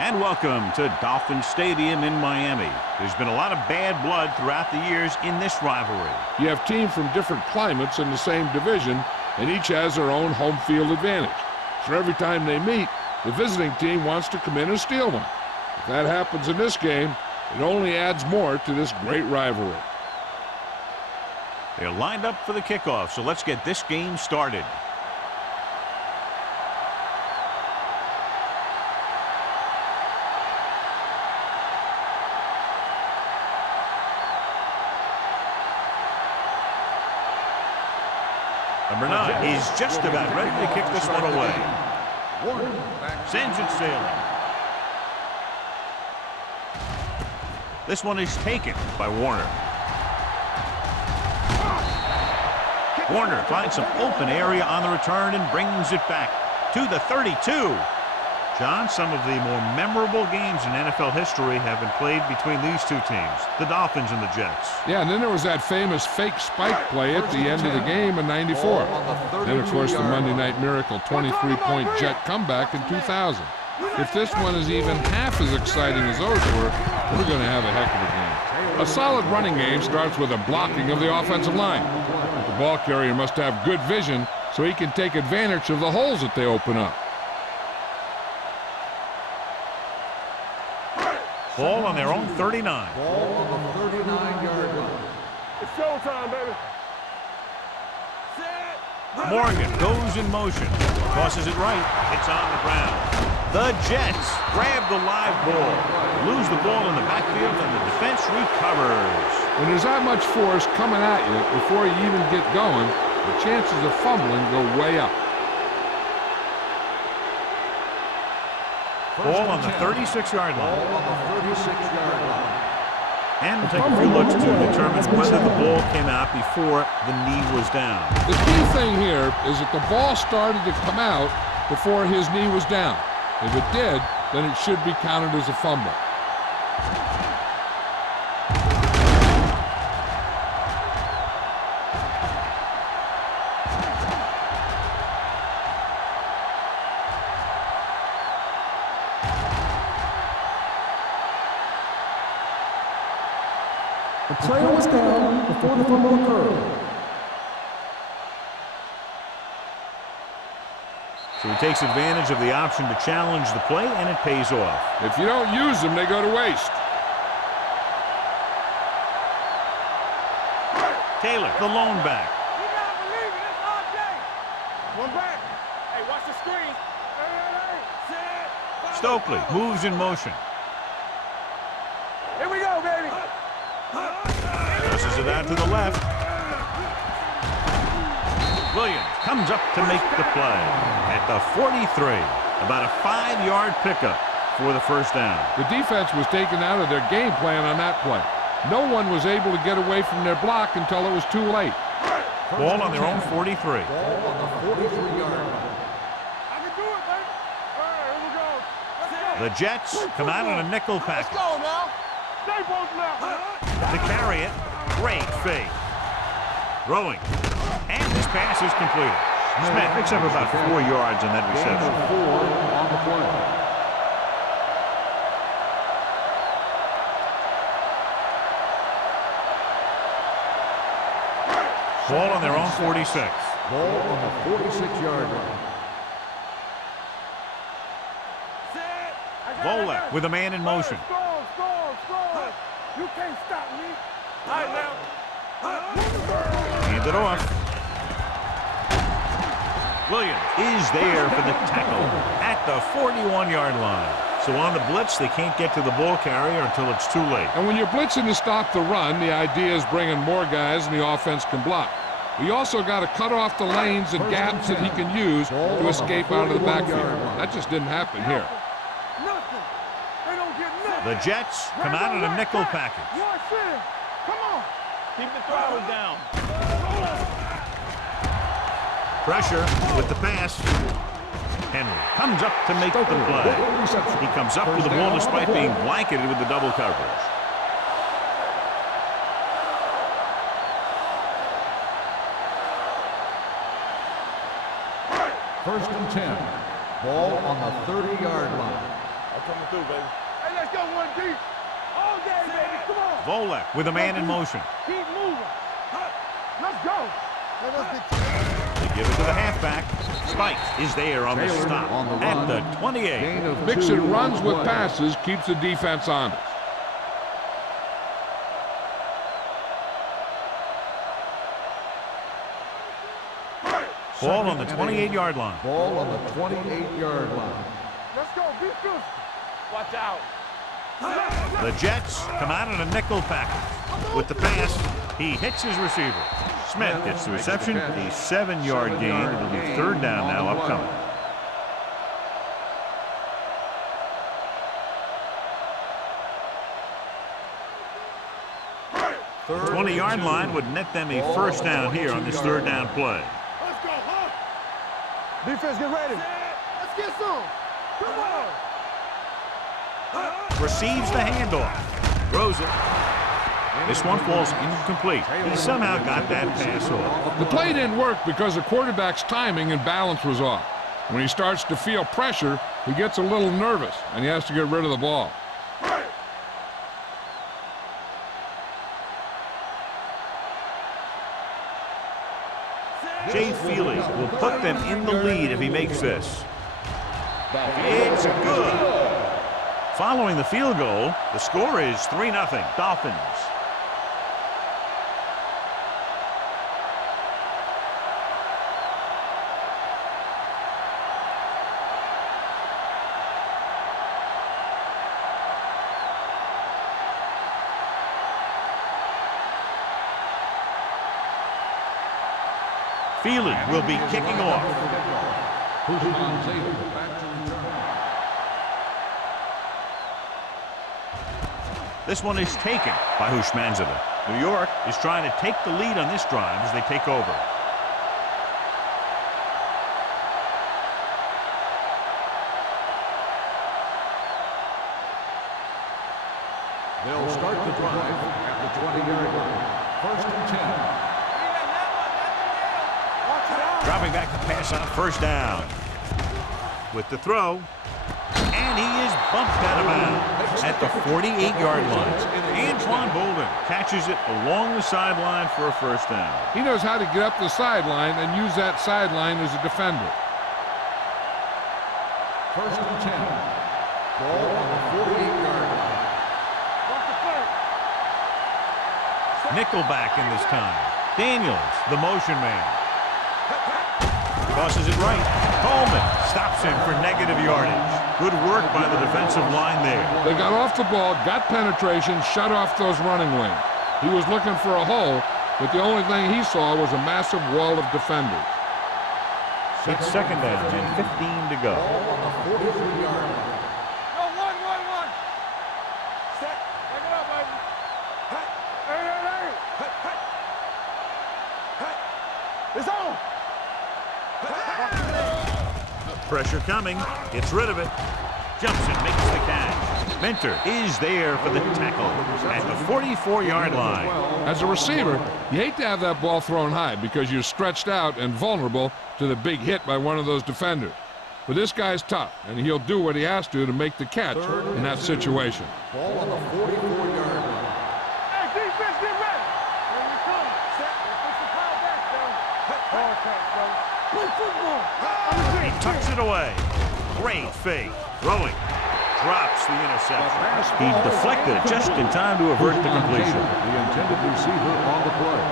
And welcome to Dolphin Stadium in Miami. There's been a lot of bad blood throughout the years in this rivalry. You have teams from different climates in the same division, and each has their own home field advantage. So every time they meet, the visiting team wants to come in and steal one. If that happens in this game, it only adds more to this great rivalry. They're lined up for the kickoff, so let's get this game started. Number 9 is just about ready to kick this one away. Sends it sailing. This one is taken by Warner. Warner finds some open area on the return and brings it back to the 32. John, some of the more memorable games in NFL history have been played between these two teams, the Dolphins and the Jets. Yeah, and then there was that famous fake spike play at the end of the game in '94. Then, of course, the Monday Night Miracle 23-point Jet comeback in 2000. If this one is even half as exciting as those were, we're going to have a heck of a game. A solid running game starts with a blocking of the offensive line. The ball carrier must have good vision so he can take advantage of the holes that they open up. Ball on their own 39. Ball on the 39-yard line. It's showtime, baby. Morgan goes in motion. Tosses it right. It's on the ground. The Jets grab the live ball. Lose the ball in the backfield, and the defense recovers. When there's that much force coming at you before you even get going, the chances of fumbling go way up. Ball on the 36-yard line. Ball on the 36-yard line. And we'll take a few looks to determine whether the ball came out before the knee was down. The key thing here is that the ball started to come out before his knee was down. If it did, then it should be counted as a fumble. The player was down before the fumble occurred. So he takes advantage of the option to challenge the play, and it pays off. If you don't use them, they go to waste. Taylor, the lone back. You gotta believe it. It's all day. One back. Hey, watch the screen. Hey. Stokely moves in motion. Here we go, baby. Tosses it out to the left. Williams comes up to make the play at the 43. About a 5-yard pickup for the first down. The defense was taken out of their game plan on that play. No one was able to get away from their block until it was too late. Ball on their own 43. Ball on the 43-yard line. I can do it, baby. All right, here we go. Let's go. The Jets come out in a nickel package. Let's go now. Stay both now. To carry it, great fake. Throwing. And this pass is completed. Smith picks up about 4 yards on that reception. Gain of 4 on the play. Ball on their own 46. Ball on the 46-yard line. Volek with a man in motion. Score. You can't stop me. All right, now. Hand it off. Williams is there for the tackle at the 41-yard line. So on the blitz, they can't get to the ball carrier until it's too late. And when you're blitzing to stop the run, the idea is bringing more guys and the offense can block. We also got to cut off the lanes and gaps that he can use to escape out of the backfield. That just didn't happen here. Nothing. They don't get nothing. The Jets come out in a nickel package. One shit. Come on. Keep the throttle down. Pressure with the pass. Henry comes up to make the play. He comes up with the ball despite being blanketed with the double coverage. First and 10. Ball on the 30-yard line. coming through, baby. Hey, let's go one deep. All day, baby. Come on. Volek with a man in motion. Keep moving. Let's go. They give it to the halfback. Spike is there on the Taylor stop on the at run. the 28. Gain of Mixon 2 runs on with play. passes, keeps the defense honest. Ball on the 28-yard line. Ball on the 28-yard line. Let's go. Be physical. Watch out. The Jets come out in a nickel package. With the pass, he hits his receiver. Smith gets the reception, a 7-yard gain. It'll be third down now upcoming. The 20-yard line would net them a first down here on this third down play. Let's go, huh? Defense, get ready. Let's get some. Come on. Receives the handoff. Throws it. This one falls incomplete. He somehow got that pass off. The play didn't work because the quarterback's timing and balance was off. When he starts to feel pressure, he gets a little nervous, and he has to get rid of the ball. Jay Feely will put them in the lead if he makes this. It's good. Following the field goal, the score is 3-0 Dolphins. Feely will be kicking off. This one is taken by Hushmanzada. New York is trying to take the lead on this drive as they take over. They'll start the drive at the 20-yard line. First and 10. Dropping back to pass on first down. With the throw. And he is bumped out of bounds at the 48-yard line. Antoine Bolden catches it along the sideline for a first down. He knows how to get up the sideline and use that sideline as a defender. First and 10. Ball on the 48-yard line. Nickelback in this time. Daniels, the motion man. Tosses it right. Coleman stops him for negative yardage. Good work by the defensive line there. They got off the ball, got penetration, shut off those running lanes. He was looking for a hole, but the only thing he saw was a massive wall of defenders. It's second down and 15 to go. Ball on the 43-yard line. Go, one. Set. Take it up, baby. Hey. It's on. Pressure coming. Gets rid of it. Jumps and makes the catch. Mentor is there for the tackle at the 44-yard line. As a receiver, you hate to have that ball thrown high because you're stretched out and vulnerable to the big hit by one of those defenders. But this guy's tough, and he'll do what he has to make the catch in that situation. Ball on the 44-yard line. Hey, defense, get ready. Here we come. Set. Put some power back, though. Ball catch, bro. Play football. He tucks it away. Great fake. Throwing. Drops the interception. He deflected it just in time to avert the completion. The intended receiver on the play.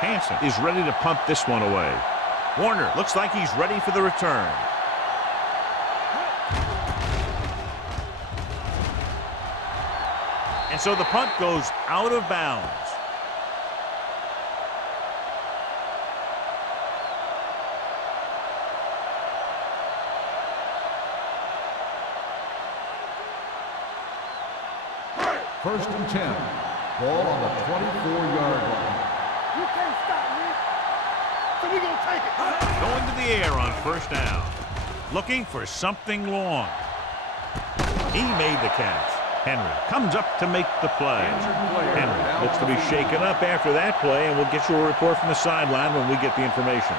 Hansen is ready to punt this one away. Warner looks like he's ready for the return. And so the punt goes out of bounds. First and 10. Ball on the 24-yard line. You can't stop me. So we gonna take it. Going to the air on first down. Looking for something long. He made the catch. Henry comes up to make the play. Henry looks to be shaken up after that play, and we'll get you a report from the sideline when we get the information.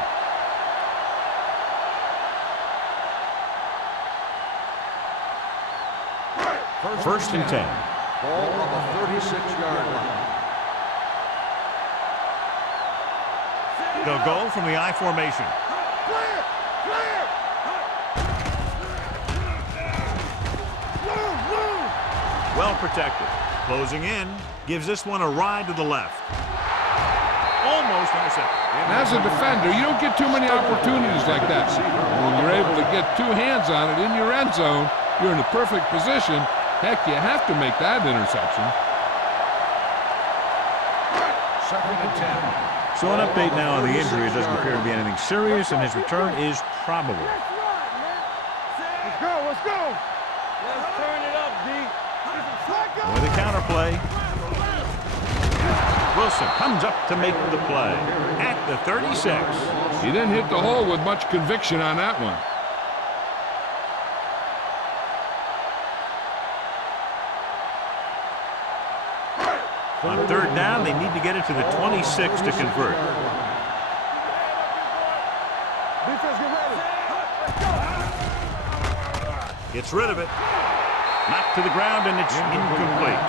First and 10. Ball on the 36-yard line. They'll go from the I formation. Clear! Clear! Move! Move! Well protected. Closing in. Gives this one a ride to the left. Almost intercepted. And as a defender, you don't get too many opportunities like that. When you're able to get two hands on it in your end zone, you're in the perfect position. Heck, you have to make that interception. Second and 10. So an update now on the injury. It doesn't appear to be anything serious, and his return is probable. Let's go! Let's go! Let's turn it up, D. With a counterplay. Wilson comes up to make the play at the 36. He didn't hit the hole with much conviction on that one. On third down, they need to get it to the 26 to convert. Defense, get ready. Gets rid of it. Knocked to the ground, and it's incomplete.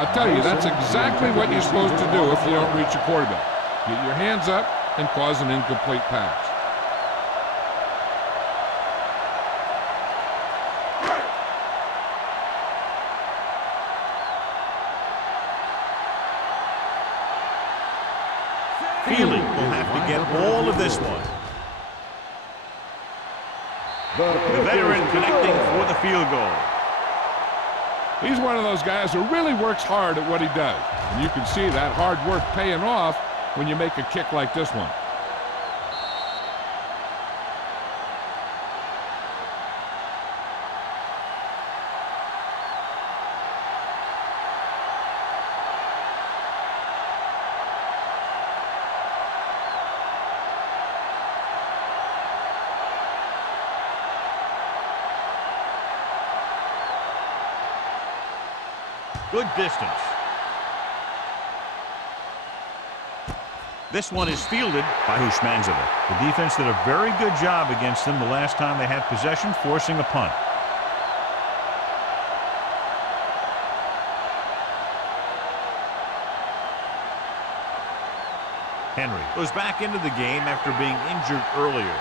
I tell you, that's exactly what you're supposed to do if you don't reach a quarterback. Get your hands up and cause an incomplete pass. Feely will have to get all of this one. The veteran connecting for the field goal. He's one of those guys who really works hard at what he does. And you can see that hard work paying off when you make a kick like this one. Good distance. This one is fielded by Hushmanzova. The defense did a very good job against them the last time they had possession, forcing a punt. Henry goes back into the game after being injured earlier.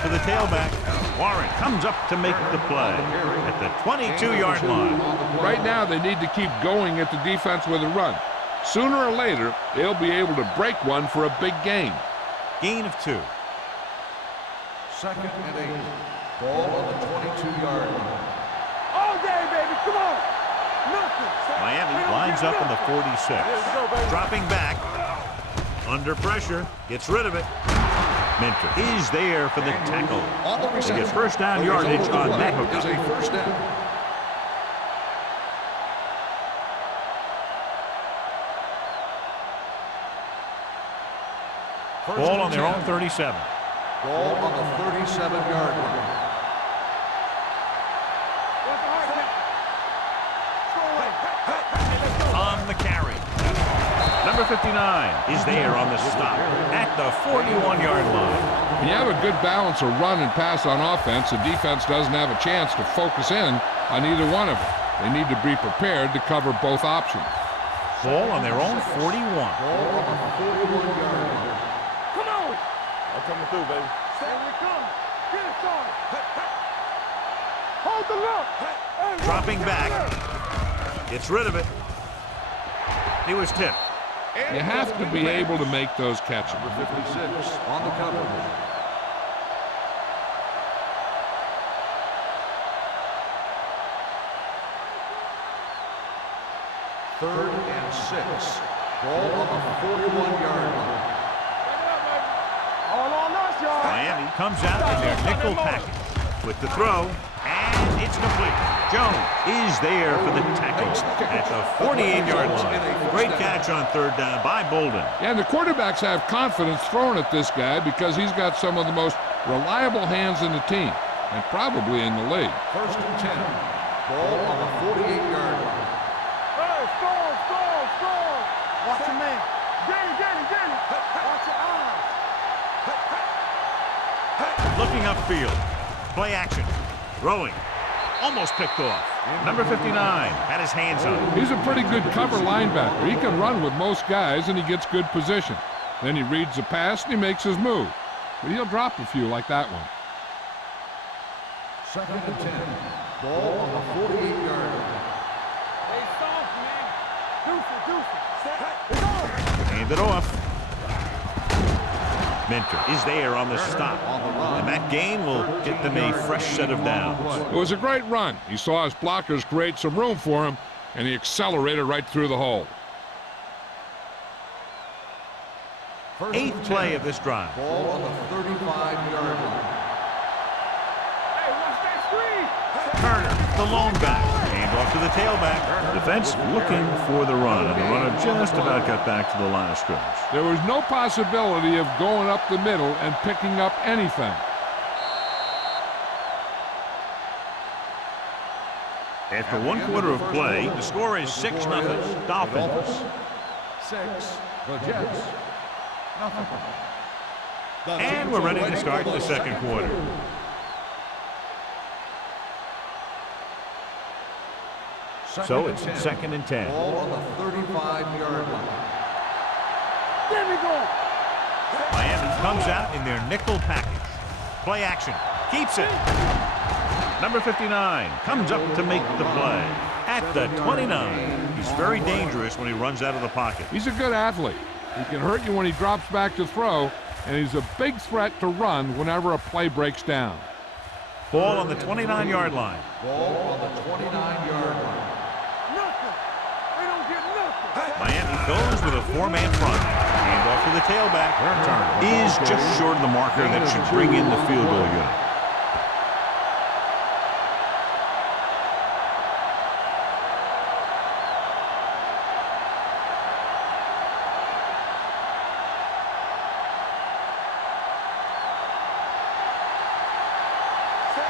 To the tailback. Warren comes up to make the play at the 22-yard line. Right now, they need to keep going at the defense with a run. Sooner or later, they'll be able to break one for a big gain. Gain of 2. Second and 8. Ball on the 22-yard line. All day, baby. Come on. Nothing. Miami lines up in the 46. Dropping back. Under pressure. Gets rid of it. Minter is there for the tackle. They get first down yardage on that hook. Is a first down. Ball on their own 37. Ball on the 37-yard line. On the carry. Number 59 is there on the stop at the 41-yard line. When you have a good balance of run and pass on offense, the defense doesn't have a chance to focus in on either one of them. They need to be prepared to cover both options. Ball on their own 41. Ball on the 41-yard line. Come on. I'm coming through, baby. Here we come. Get it started. Hold the look. Dropping back. Gets rid of it. He was tipped. You have to be able to make those catches. Number 56 on the cover. Third and 6. Ball on the 41-yard line. All on us, y'all. Miami comes out in their nickel package with the throw, and And it's complete. Jones is there for the tackle at the 48-yard line. Great catch on third down by Bolden. And the quarterbacks have confidence throwing at this guy because he's got some of the most reliable hands in the team, and probably in the league. First and 10. Ball on the 48-yard line. Hey, score. Watch your man. Get it. Watch your eyes. Looking upfield. Play action. Throwing. Almost picked off. Number 59 had his hands on it. He's a pretty good cover linebacker. He can run with most guys, and he gets good position. Then he reads the pass, and he makes his move. But he'll drop a few like that one. Second and 10. Ball on the 48-yard line. Hey, soft, man. Deuce it. Hand it off. Minter is there on the stop. And that gain will get them a fresh set of downs. It was a great run. He saw his blockers create some room for him, and he accelerated right through the hole. Eighth play of this drive. Ball on the 35-yard line. Hey, watch that screen. Turner, the lone back. Hand off to the tailback. Defense looking for the run, and the runner just about got back to the line of scrimmage. There was no possibility of going up the middle and picking up anything. After one quarter of play, the score is 6-0. Dolphins. 6. The Jets. Nothing. And we're ready to start the second quarter. So it's 2nd and 10. Ball on the 35-yard line. There we go. Miami comes out in their nickel package. Play action. Keeps it. Number 59 comes up to make the play. At the 29. He's very dangerous when he runs out of the pocket. He's a good athlete. He can hurt you when he drops back to throw, and he's a big threat to run whenever a play breaks down. Ball on the 29-yard line. Ball on the 29-yard line. Nothing. They don't get nothing. Miami goes with a four-man front. Hand off to the tailback. Turner is just short of the marker that should bring in the field goal unit.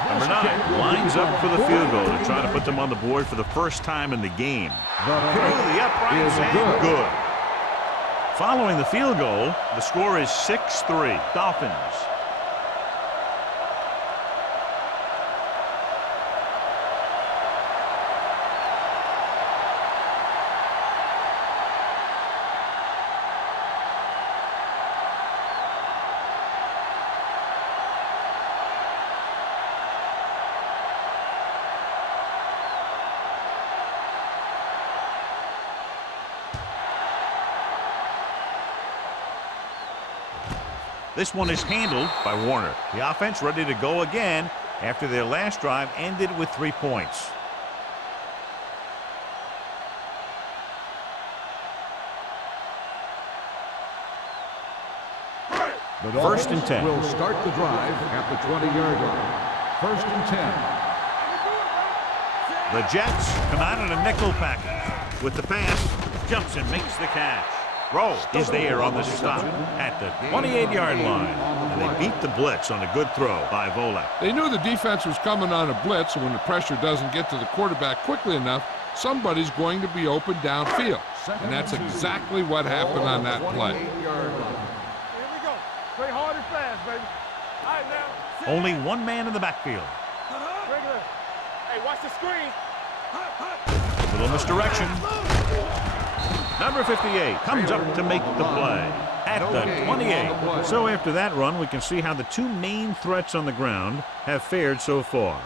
Number 9 lines up for the field goal to try to put them on the board for the first time in the game. Through the uprights and good. Following the field goal, the score is 6-3. Dolphins. This one is handled by Warner. The offense ready to go again after their last drive ended with 3 points. The First and 10. Will start the drive at the 20-yard line. First and 10. The Jets come out in a nickel package. With the pass, jumps and makes the catch. Rowe is there on the stop at the 28-yard line. And they beat the blitz on a good throw by Volek. They knew the defense was coming on a blitz, and when the pressure doesn't get to the quarterback quickly enough, somebody's going to be open downfield. And that's exactly what happened on that play. Here we go. Play hard and fast, baby. All right, now. Only one man in the backfield. Regular. Hey, watch the screen. Little misdirection. Number 58 comes up to make the play at the 28. So after that run, we can see how the two main threats on the ground have fared so far.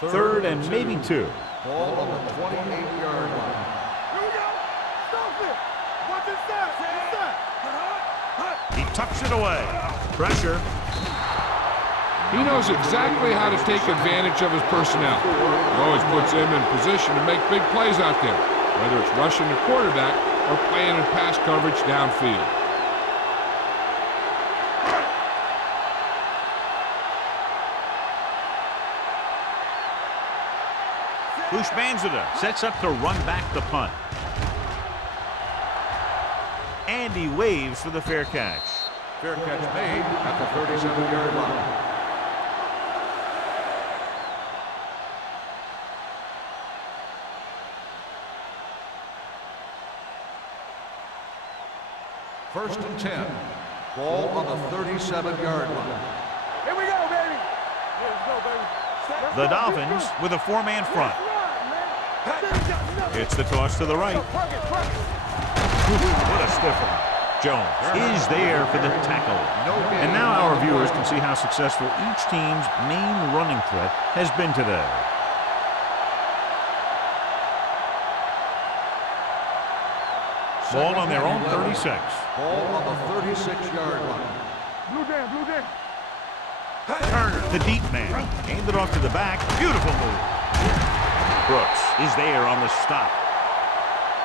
Third and maybe 2. Ball on the 28-yard line. Here we go. Stop it. Watch inside. He tucks it away. Pressure. He knows exactly how to take advantage of his personnel. He always puts him in position to make big plays out there, whether it's rushing the quarterback or playing in pass coverage downfield. Bushmanzada sets up to run back the punt. And he waves for the fair catch. Fair catch made at the 37-yard line. First and 10. Ball on the 37-yard line. Here we go, baby. Let's go, baby. The Dolphins with a four-man front. It's the toss to the right. What a stiffer. Jones is there for the tackle. And now our viewers can see how successful each team's main running threat has been today. Ball on their own 36. Ball on the 36-yard line. Blue down, blue down. Turner, the deep man, aimed it off to the back. Beautiful move. Brooks is there on the stop.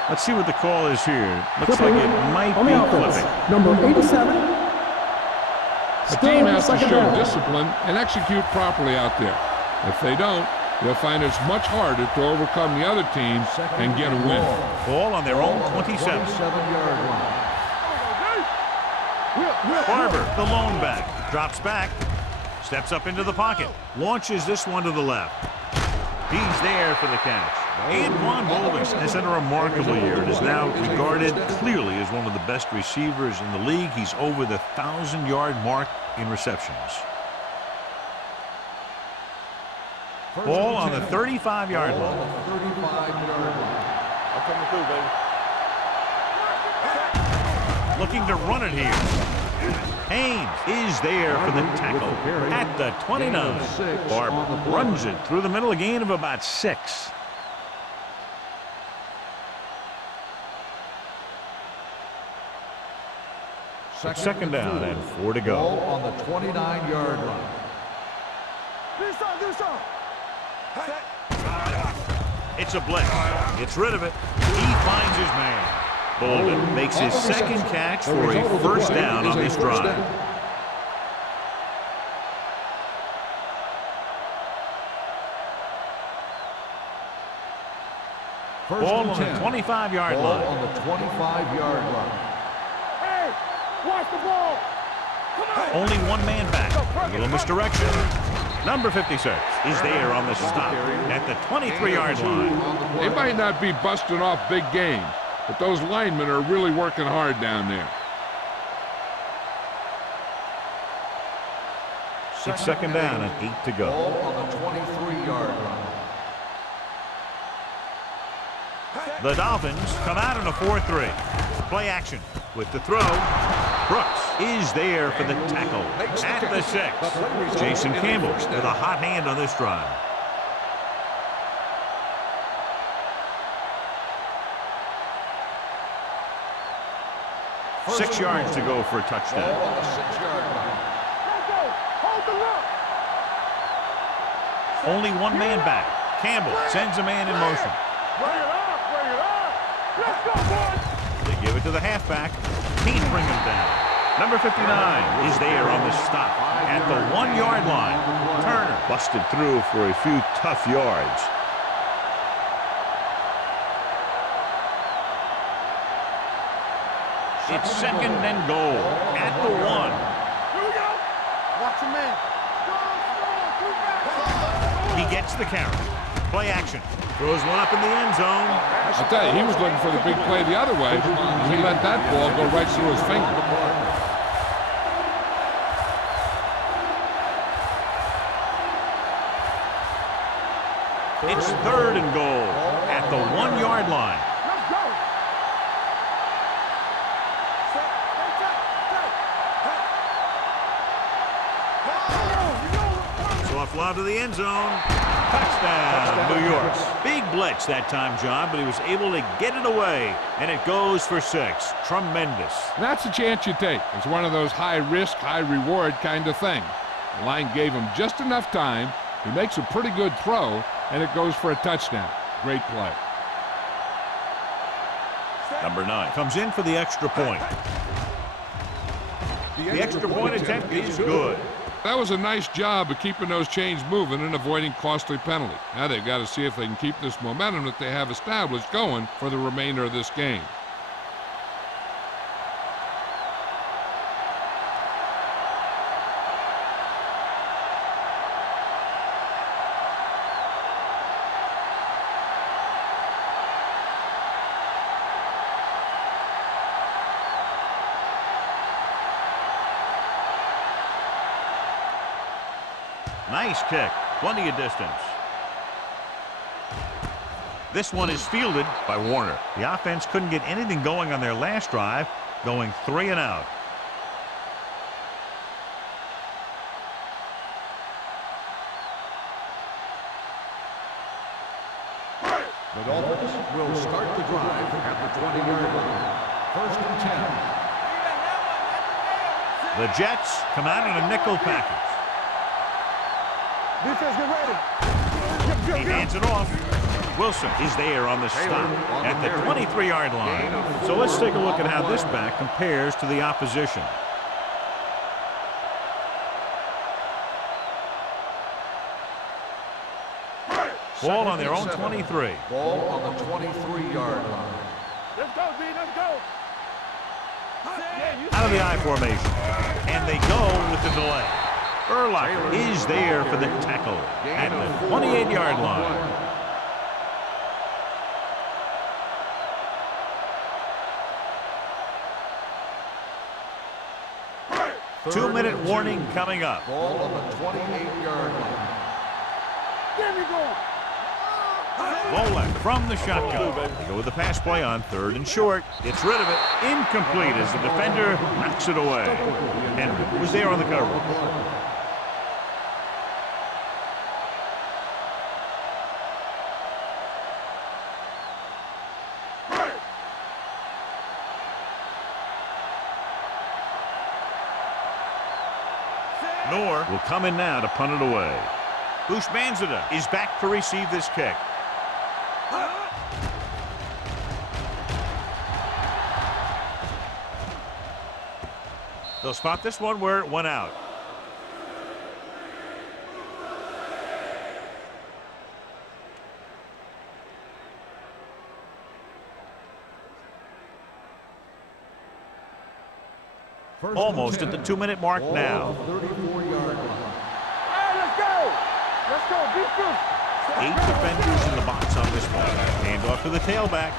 Let's see what the call is here. Looks like it might on be the offense, clipping. number 87. A team has to show discipline and execute properly out there. If they don't, they'll find it's much harder to overcome the other team and get a win. Ball on their own 27. 27-yard line. Barber, the lone back, drops back, steps up into the pocket, launches this one to the left. He's there for the catch. Anquan Boldin has had a remarkable year and is now regarded clearly as one of the best receivers in the league. He's over the 1,000-yard mark in receptions. Ball on the 35-yard line. I'm coming through, baby. Looking to run it here. Haynes is there for the tackle at the 29. Barber runs it through the middle, a gain of about 6. It's second down and 4 to go. Ball on the 29-yard line. This side. It's a blitz. Gets rid of it. He finds his man. Boldin makes his second catch for a first down on this drive. Ball on the 25-yard line. Ball on the 25-yard line. Hey, watch the ball. Come on. Only one man back. A little misdirection. Number 56 is there on the stop at the 23-yard line. They might not be busting off big games, but those linemen are really working hard down there. It's second down and 8 to go. Ball on the 23-yard line. The Dolphins come out in a 4-3. Play action with the throw. Brooks is there for the tackle at the 6. Jason Campbell with a hot hand on this drive. Six yards to go for a touchdown. Ball on the 6-yard line. Let's go. Hold the look. Only one man back. Campbell sends a man in motion. Bring it up. Let's go, boys. They give it to the halfback. Can't bring him down. Number 59 is there on the stop at the 1-yard line. Turner busted through for a few tough yards. It's second and goal at the 1. Here we go. Watch your man. He gets the carry. Play action. Throws one up in the end zone. I'll tell you, he was looking for the big play the other way, and he let that ball go right through his finger. It's third and goal at the 1-yard line. Let's go. Soft lob to the end zone. Touchdown, New York. Big blitz that time, John, but he was able to get it away, and it goes for 6. Tremendous. And that's a chance you take. It's one of those high-risk, high-reward kind of things. The line gave him just enough time. He makes a pretty good throw, and it goes for a touchdown. Great play. Number 9 comes in for the extra point. The extra point attempt is good. That was a nice job of keeping those chains moving and avoiding costly penalty. Now they've got to see if they can keep this momentum that they have established going for the remainder of this game. Nice kick. Plenty of distance. This one is fielded by Warner. The offense couldn't get anything going on their last drive, going 3 and out. The Dolphins will start the drive at the 20-yard line. 1st and 10. The Jets come out in a nickel package. Defense, get ready. He hands it off. Wilson is there on the stop at the 23-yard line. So let's take a look at how this back compares to the opposition. Ball on their own 23. Ball on the 23-yard line. Let's go, B. Let's go. Out of the I formation. And they go with the delay. Urlacher is there for the tackle at the 28-yard line. Two-minute warning coming up. Ball on the 28-yard line. There we go. Volek from the shotgun. They go with the pass play on 3rd and short. Gets rid of it. Incomplete as the defender knocks it away. Henry was there on the cover. Noor will come in now to punt it away. Bushmanzada is back to receive this kick. They'll spot this one where it went out. Almost at the 2-minute mark now. 34-yard line. Hey, let's go. Let's go. Be first. 8 defenders in the box on this one. Hand off to the tailback.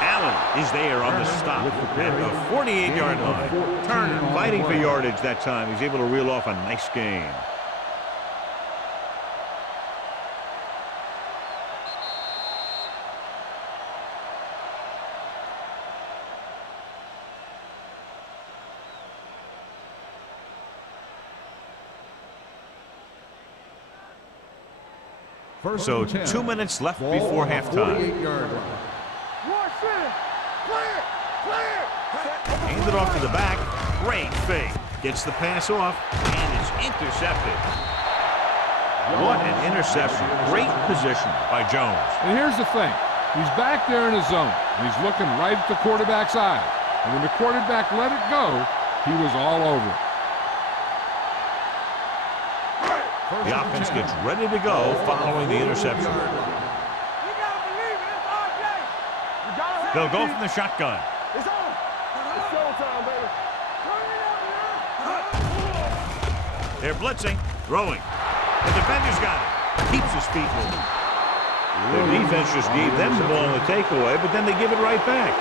Allen is there on the stop at the 48-yard line. Turner fighting for yardage that time. He's able to reel off a nice gain. So 2 minutes left before halftime. 48-yard line. One center. Clear. Clear. Hands it off to the back. Great fake. Gets the pass off, and it's intercepted. What an interception. Great position by Jones. And here's the thing. He's back there in his zone. And he's looking right at the quarterback's eyes. And when the quarterback let it go, he was all over it. The offense gets ready to go following the interception. You gotta believe it. It's RJ. You gotta have They'll go it. from the shotgun. It's on. It's showtime, baby. They're blitzing, throwing. The defender's got it. Keeps his feet moving. The defense just gave them the ball in the takeaway, but then they give it right back.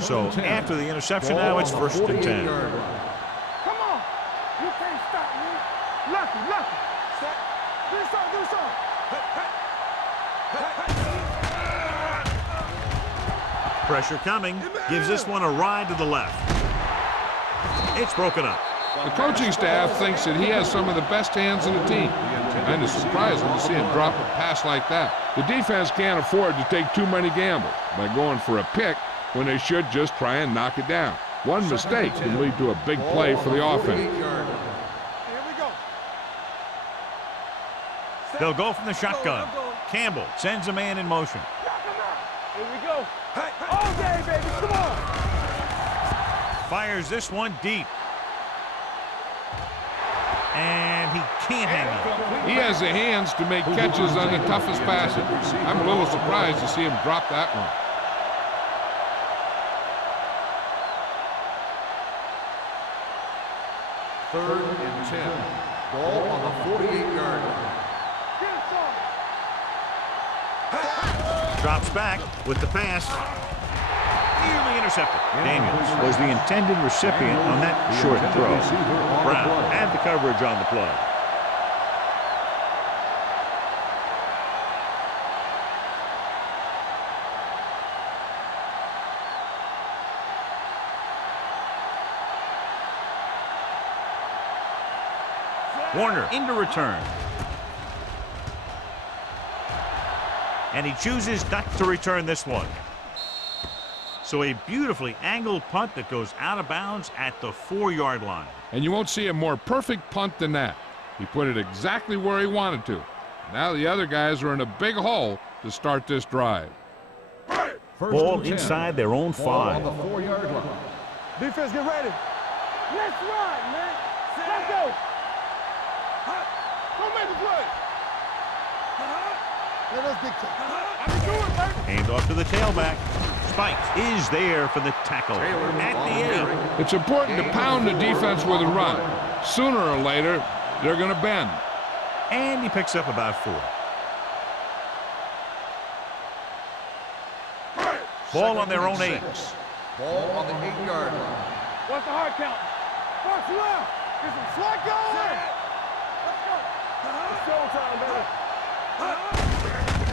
So after the interception, now it's 1st and 10. Come on. You can't stop me. Lucky. Step. Do something. Pressure coming. Gives this one a ride to the left. It's broken up. The coaching staff thinks that he has some of the best hands in the team. Kind of surprising to see him drop a pass like that. The defense can't afford to take too many gambles by going for a pick when they should just try and knock it down. One mistake can lead to a big play for the offense. Here we go. They'll go from the shotgun. Campbell sends a man in motion. Here we go. All day, baby. Come on. Fires this one deep. And he can't hang on. He has the hands to make catches on the toughest passes. I'm a little surprised to see him drop that one. Third and 10. Ball on the 48-yard line. Drops back with the pass. Nearly intercepted. Daniels was the intended recipient on that short throw. Brown had the coverage on the play. Warner into return. And he chooses not to return this one. So a beautifully angled punt that goes out of bounds at the 4-yard line. And you won't see a more perfect punt than that. He put it exactly where he wanted to. Now the other guys are in a big hole to start this drive. Ball inside their own 5. On the 4-yard line. Defense, get ready. Let's ride, man. Let's go. Don't make the play. Let us dictate. I can do it, baby. Hand off to the tailback. Spikes is there for the tackle at the 8. It's important to pound the defense with a run. Sooner or later, they're going to bend. And he picks up about 4. Ball on their own 8. Ball on the 8-yard line. What's the hard count? Watch left. Get some slack going. Let's go. It's showtime, baby.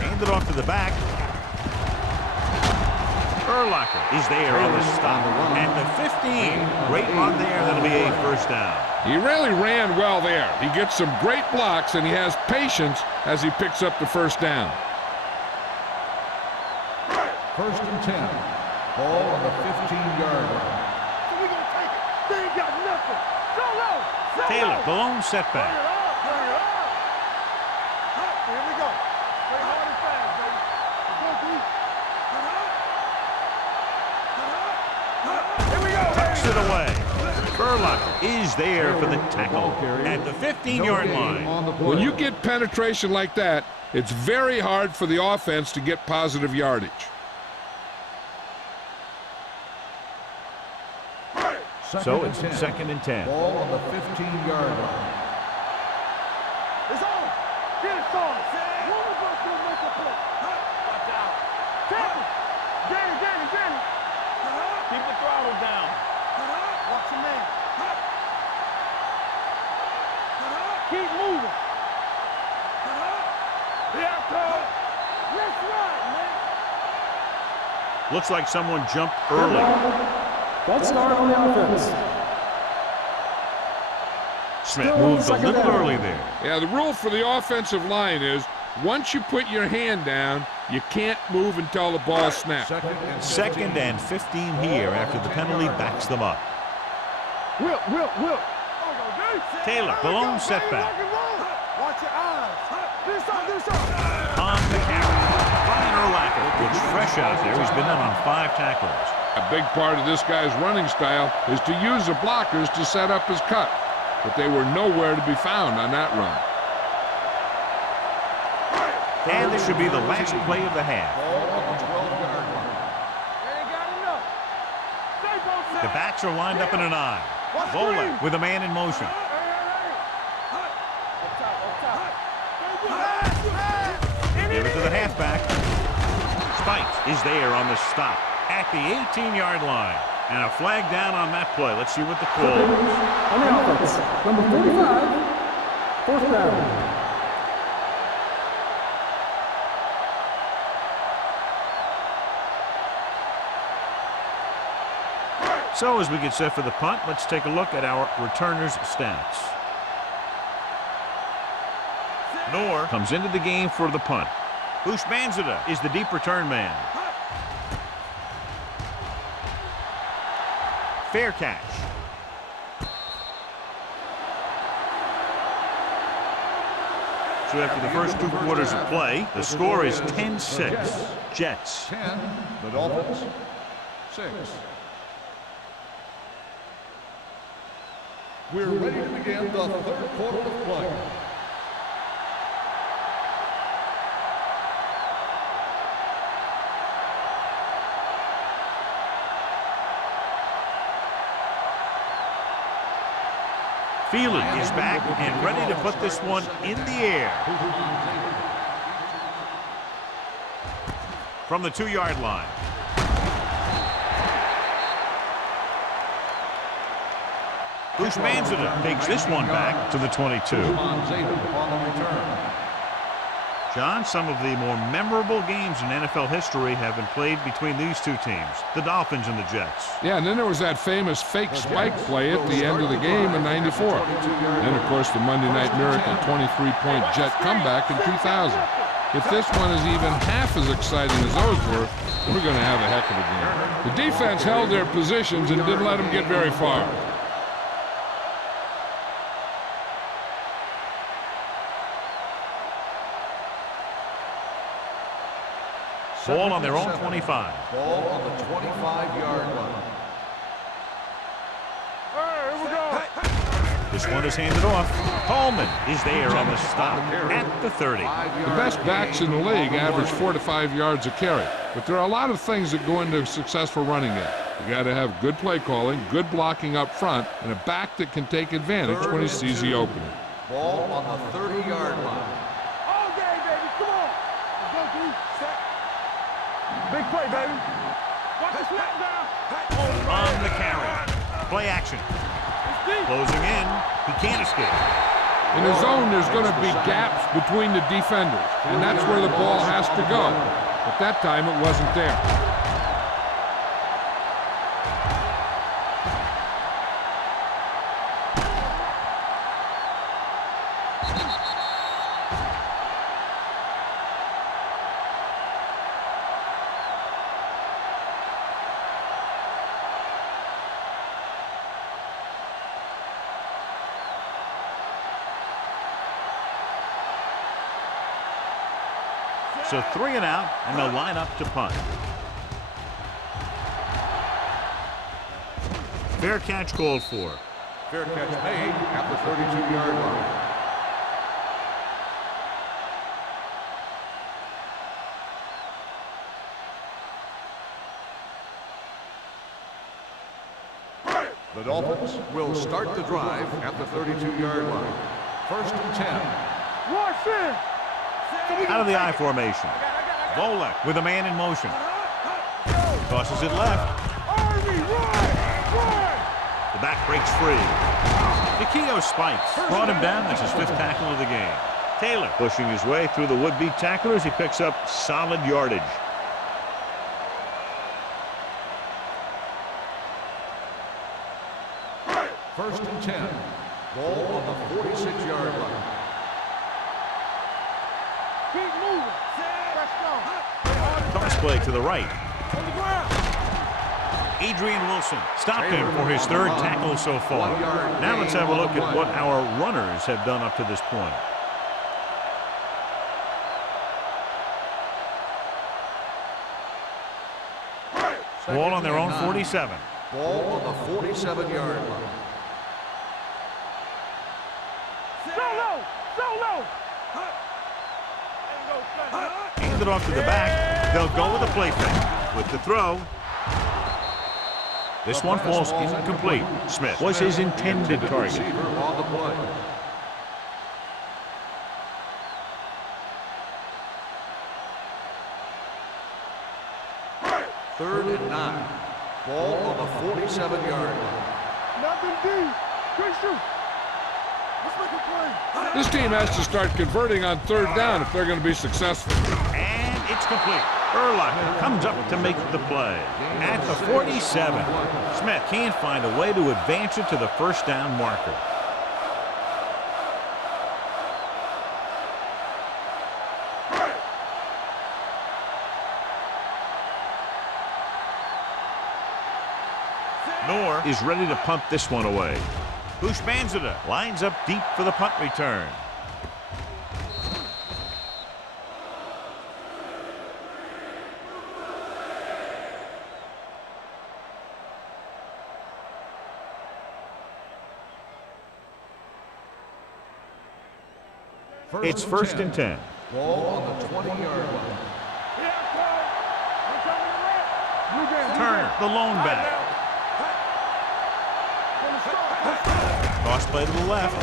Hand it off to the back. Urlacher is there on the stop. At the 15. Great run there. That'll be a first down. He really ran well there. He gets some great blocks, and he has patience as he picks up the first down. First and 10. Ball on the 15-yard line. So we gonna take it. They ain't got nothing. Go low. Taylor, the lone setback. Turn it up. Here we go. Play hard and fast, baby. Go deep. Here we go, Tucks it away. Urlacher is there for the tackle at the 15-yard line. When you get penetration like that, it's very hard for the offense to get positive yardage. So it's second and 10. Ball on the 15-yard line. It's on. Get it started. One of us will make a play. Watch out. Tackle. Danny. Keep the throttle down. Watch your man. Keep moving. Yeah, coach. Let's ride, man. Looks like someone jumped early. False start on the offense. Smith moved a little early there. Yeah, the rule for the offensive line is once you put your hand down, you can't move until the ball snaps. Second and 15 here after the penalty backs them up. Will. Taylor, the lone setback. Watch your eyes. Do something. On the carry. Brian Urlacher looks fresh out there. He's been in on 5 tackles. A big part of this guy's running style is to use the blockers to set up his cut, but they were nowhere to be found on that run. And this should be the last play of the half. The backs are lined up in an eye. Vola with a man in motion. Give it to the halfback. Spikes is there on the stop at the 18-yard line. And a flag down on that play. Let's see what the call is. On the offense, number 45, fourth down. So as we get set for the punt, let's take a look at our returners' stats. Noor comes into the game for the punt. Bushmanzada is the deep return man. Fair catch. So after the first 2 quarters of play, the score is 10-6. Jets. 10, the Dolphins, 6. We're ready to begin the third quarter of play. Feely is back and ready to put this one in the air. From the 2-yard line. Bushmanzada takes this one back to the 22. John, some of the more memorable games in NFL history have been played between these two teams, the Dolphins and the Jets. Yeah, and then there was that famous fake spike play at the end of the game in '94. Then, of course, the Monday Night Miracle 23-point Jet comeback in 2000. If this one is even half as exciting as those were, we're going to have a heck of a game. The defense held their positions and didn't let them get very far. Ball on their own 25. Ball on the 25-yard line. Hey, here we go. This one is handed off. Coleman is there on the stop at the 30. The best backs in the league average 4 to 5 yards a carry. But there are a lot of things that go into a successful running game. You got to have good play calling, good blocking up front, and a back that can take advantage when he sees the opening. Ball on the 30-yard line. All day, baby. Come on. Let's go, D. Set. Big play, baby. Watch the snap down. On the carry. Play action. Closing in. He can't escape. In the zone, there's going to be gaps between the defenders, and that's where the ball has to go. But that time, it wasn't there. So 3 and out, and they'll line up to punt. Fair catch called for. Fair catch made at the 32-yard line. The Dolphins will start the drive at the 32-yard line. 1st and 10. Watch it. Out of the I formation. Volek with a man in motion. Tosses it left. Army, run! The back breaks free. Nikio spikes. Brought him down. That's his 5th tackle of the game. Taylor pushing his way through the would-be tacklers. He picks up solid yardage. First and 10. Ball on the 46-yard line. Keep moving. Toss play to the right. On the ground. Adrian Wilson stopped him for his 3rd tackle so far. Now let's have a look at what our runners have done up to this point. Ball on their own 47. Ball on the 47-yard line. Solo. Hand it off to the back. They'll go with a play fake. With the throw. This one falls incomplete. Smith was his intended target. On the play. Third and 9. Ball on the 47-yard line. Nothing deep. Quick shoot. Let's make a play. This team has to start converting on 3rd down if they're going to be successful. And it's complete. Urlacher comes up to make the play. At the 47, Smith can't find a way to advance it to the first down marker. Noor is ready to punt this one away. Bushmanzada lines up deep for the punt return. It's first and 10. Ball on the 20-yard line. Turner, the lone back. Cross play to the left.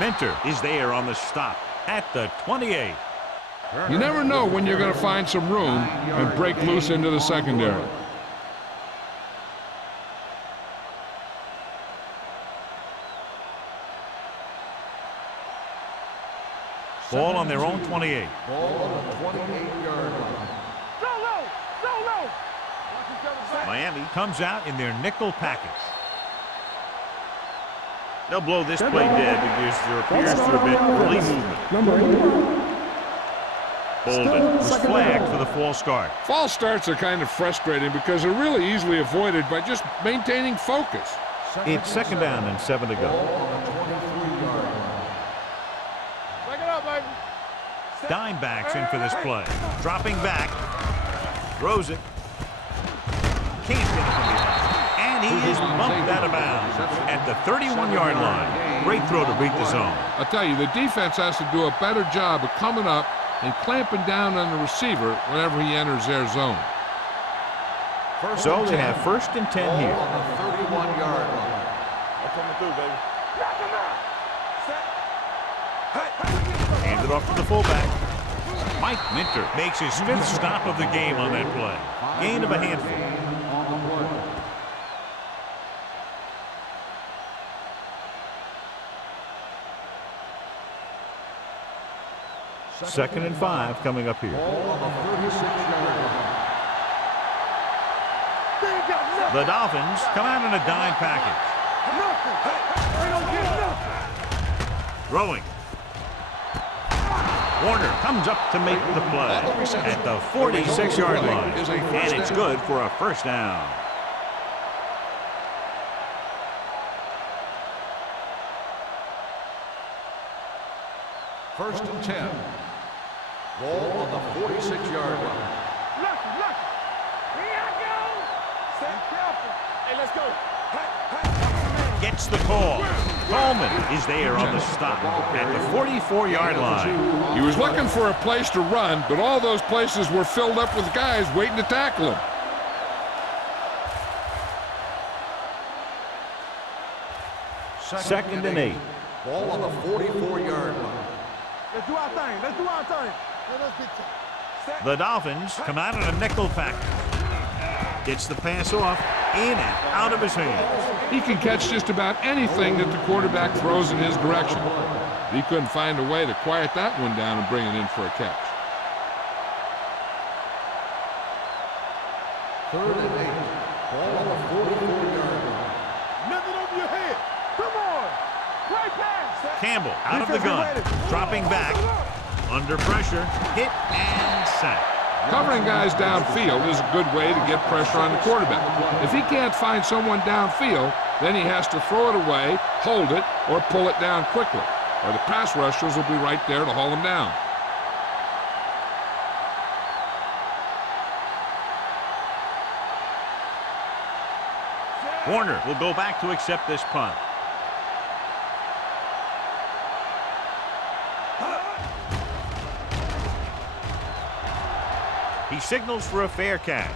Minter is there on the stop at the 28. You never know when you're going to find some room and break loose into the secondary. Ball on their own 28. Ball on the 28-yard line. Miami comes out in their nickel package. They'll blow this play dead because there appears to have been early movement. Number 81. Bolden was flagged for the false start. False starts are kind of frustrating because they're really easily avoided by just maintaining focus. It's second down and 7 to Ball go. on the 23-yard line. Dime backs in for this play. Dropping back. Throws it. Can't get it from behind. And he is bumped out of bounds at the 31-yard line. Great throw to beat the zone. I'll tell you, the defense has to do a better job of coming up and clamping down on the receiver whenever he enters their zone. So they have first and 10 here. Ball on the 31-yard line. Coming through, baby. Hand it off to the fullback. Mike Minter makes his 5th stop of the game on that play. Gain of a handful. On the play. Second and 5 coming up here. Ball on the 36-yard line. The Dolphins come out in a dime package. Throwing. Warner comes up to make the play at the 46-yard line. And it's good for a first down. First and 10. Ball on the 46-yard line. Hey, let's go. Gets the call. Coleman is there on the stop at the 44-yard line. He was looking for a place to run, but all those places were filled up with guys waiting to tackle him. Second and 8. Ball on the 44-yard line. Let's do our thing. Let's do our thing. The Dolphins come out in a nickel package. Gets the pass off, in and out of his hands. He can catch just about anything that the quarterback throws in his direction. He couldn't find a way to quiet that one down and bring it in for a catch. Third and 8. Ball on the 44-yard line. Nothing over your head. Come on. Right pass. Campbell out of the gun, dropping back, under pressure, hit and sack. Covering guys downfield is a good way to get pressure on the quarterback. If he can't find someone downfield, then he has to throw it away, hold it, or pull it down quickly, or the pass rushers will be right there to haul him down. Warner will go back to accept this punt. He signals for a fair catch.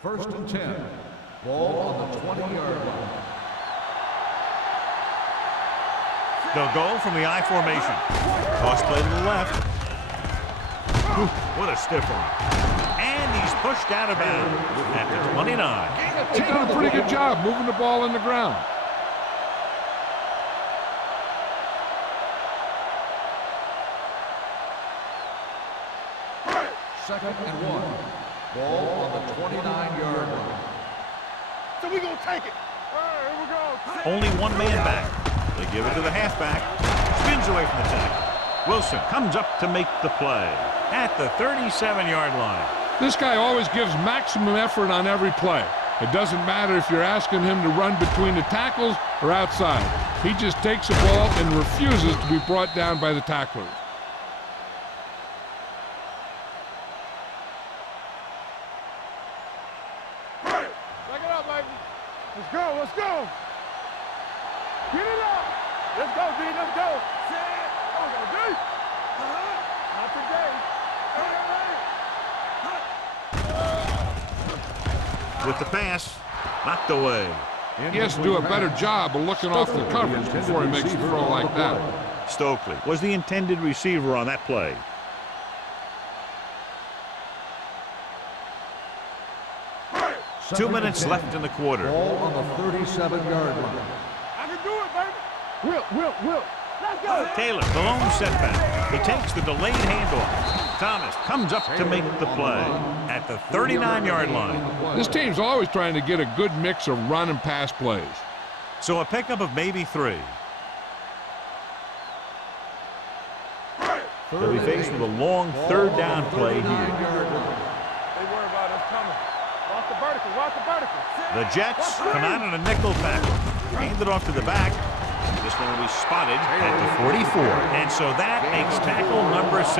First and 10. Ball on the 20-yard line. They'll go from the I formation. Toss play to the left. What a stiff one. And he's pushed out of bounds at the 29. They've done a pretty good job moving the ball in the ground. Second and 1. Ball on the 29-yard line. So we gonna take it. All right, here we go. Only one man back. They give it to the halfback. Spins away from the tackle. Wilson comes up to make the play at the 37-yard line. This guy always gives maximum effort on every play. It doesn't matter if you're asking him to run between the tackles or outside. He just takes the ball and refuses to be brought down by the tacklers. Back it up, baby. Let's go, let's go. Get it up. Let's go, D, let's go. There we go, D. Not today. With the pass, knocked away. He has to do a better job of looking off the coverage before he makes a throw like that. Stokely was the intended receiver on that play. Two minutes left in the quarter. Ball on the 37-yard line. I can do it, baby. Will. Let's go. Taylor, the lone setback. He takes the delayed handoff. Thomas comes up to make the play at the 39-yard line. This team's always trying to get a good mix of run and pass plays. So a pickup of maybe 3. They'll be faced with a long third down play here. They worry about us coming. Watch the vertical. The Jets come out in a nickel tackle. Hand it off to the back. This one will be spotted at the 44. And so that makes tackle number 6.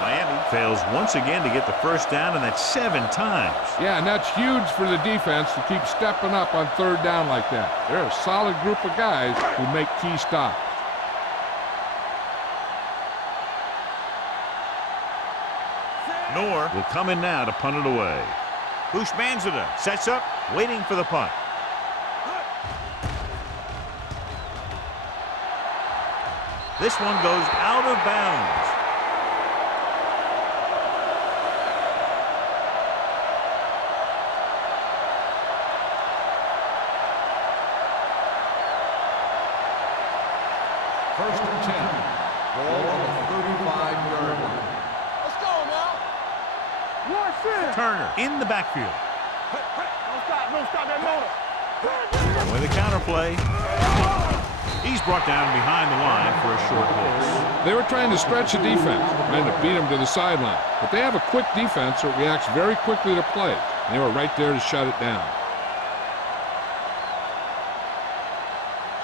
Miami fails once again to get the first down, and that's 7 times. Yeah, and that's huge for the defense to keep stepping up on third down like that. They're a solid group of guys who make key stops. Noor will come in now to punt it away. Bushmanzada sets up, waiting for the punt. This one goes out of bounds. First and 10. Ball on the 35-yard line. Let's go now. Watch it. Turner in the backfield. Don't stop that motor. With a counterplay. He's brought down behind the line for a short loss. They were trying to stretch the defense, trying to beat him to the sideline. But they have a quick defense that reacts very quickly to play. And they were right there to shut it down.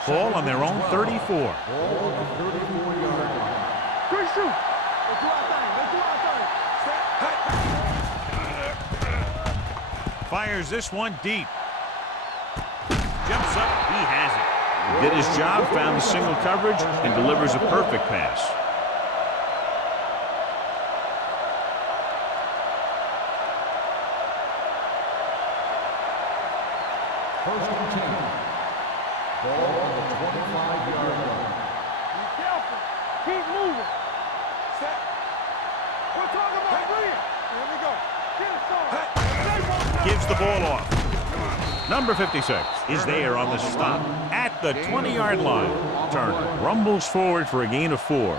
Ball on their own 34. Ball on the 34-yard line. Quick shoot. Let's do our thing. Fires this one deep. Jumps up. He has it. Did his job, found the single coverage, and delivers a perfect pass. First and 10. Ball on the 25-yard line. Be careful. Keep moving. Set. We're talking about brilliant. Here we go. Get it started. Gives the ball off. Number 56 is there on the stop at the 20-yard line. Turner rumbles forward for a gain of 4.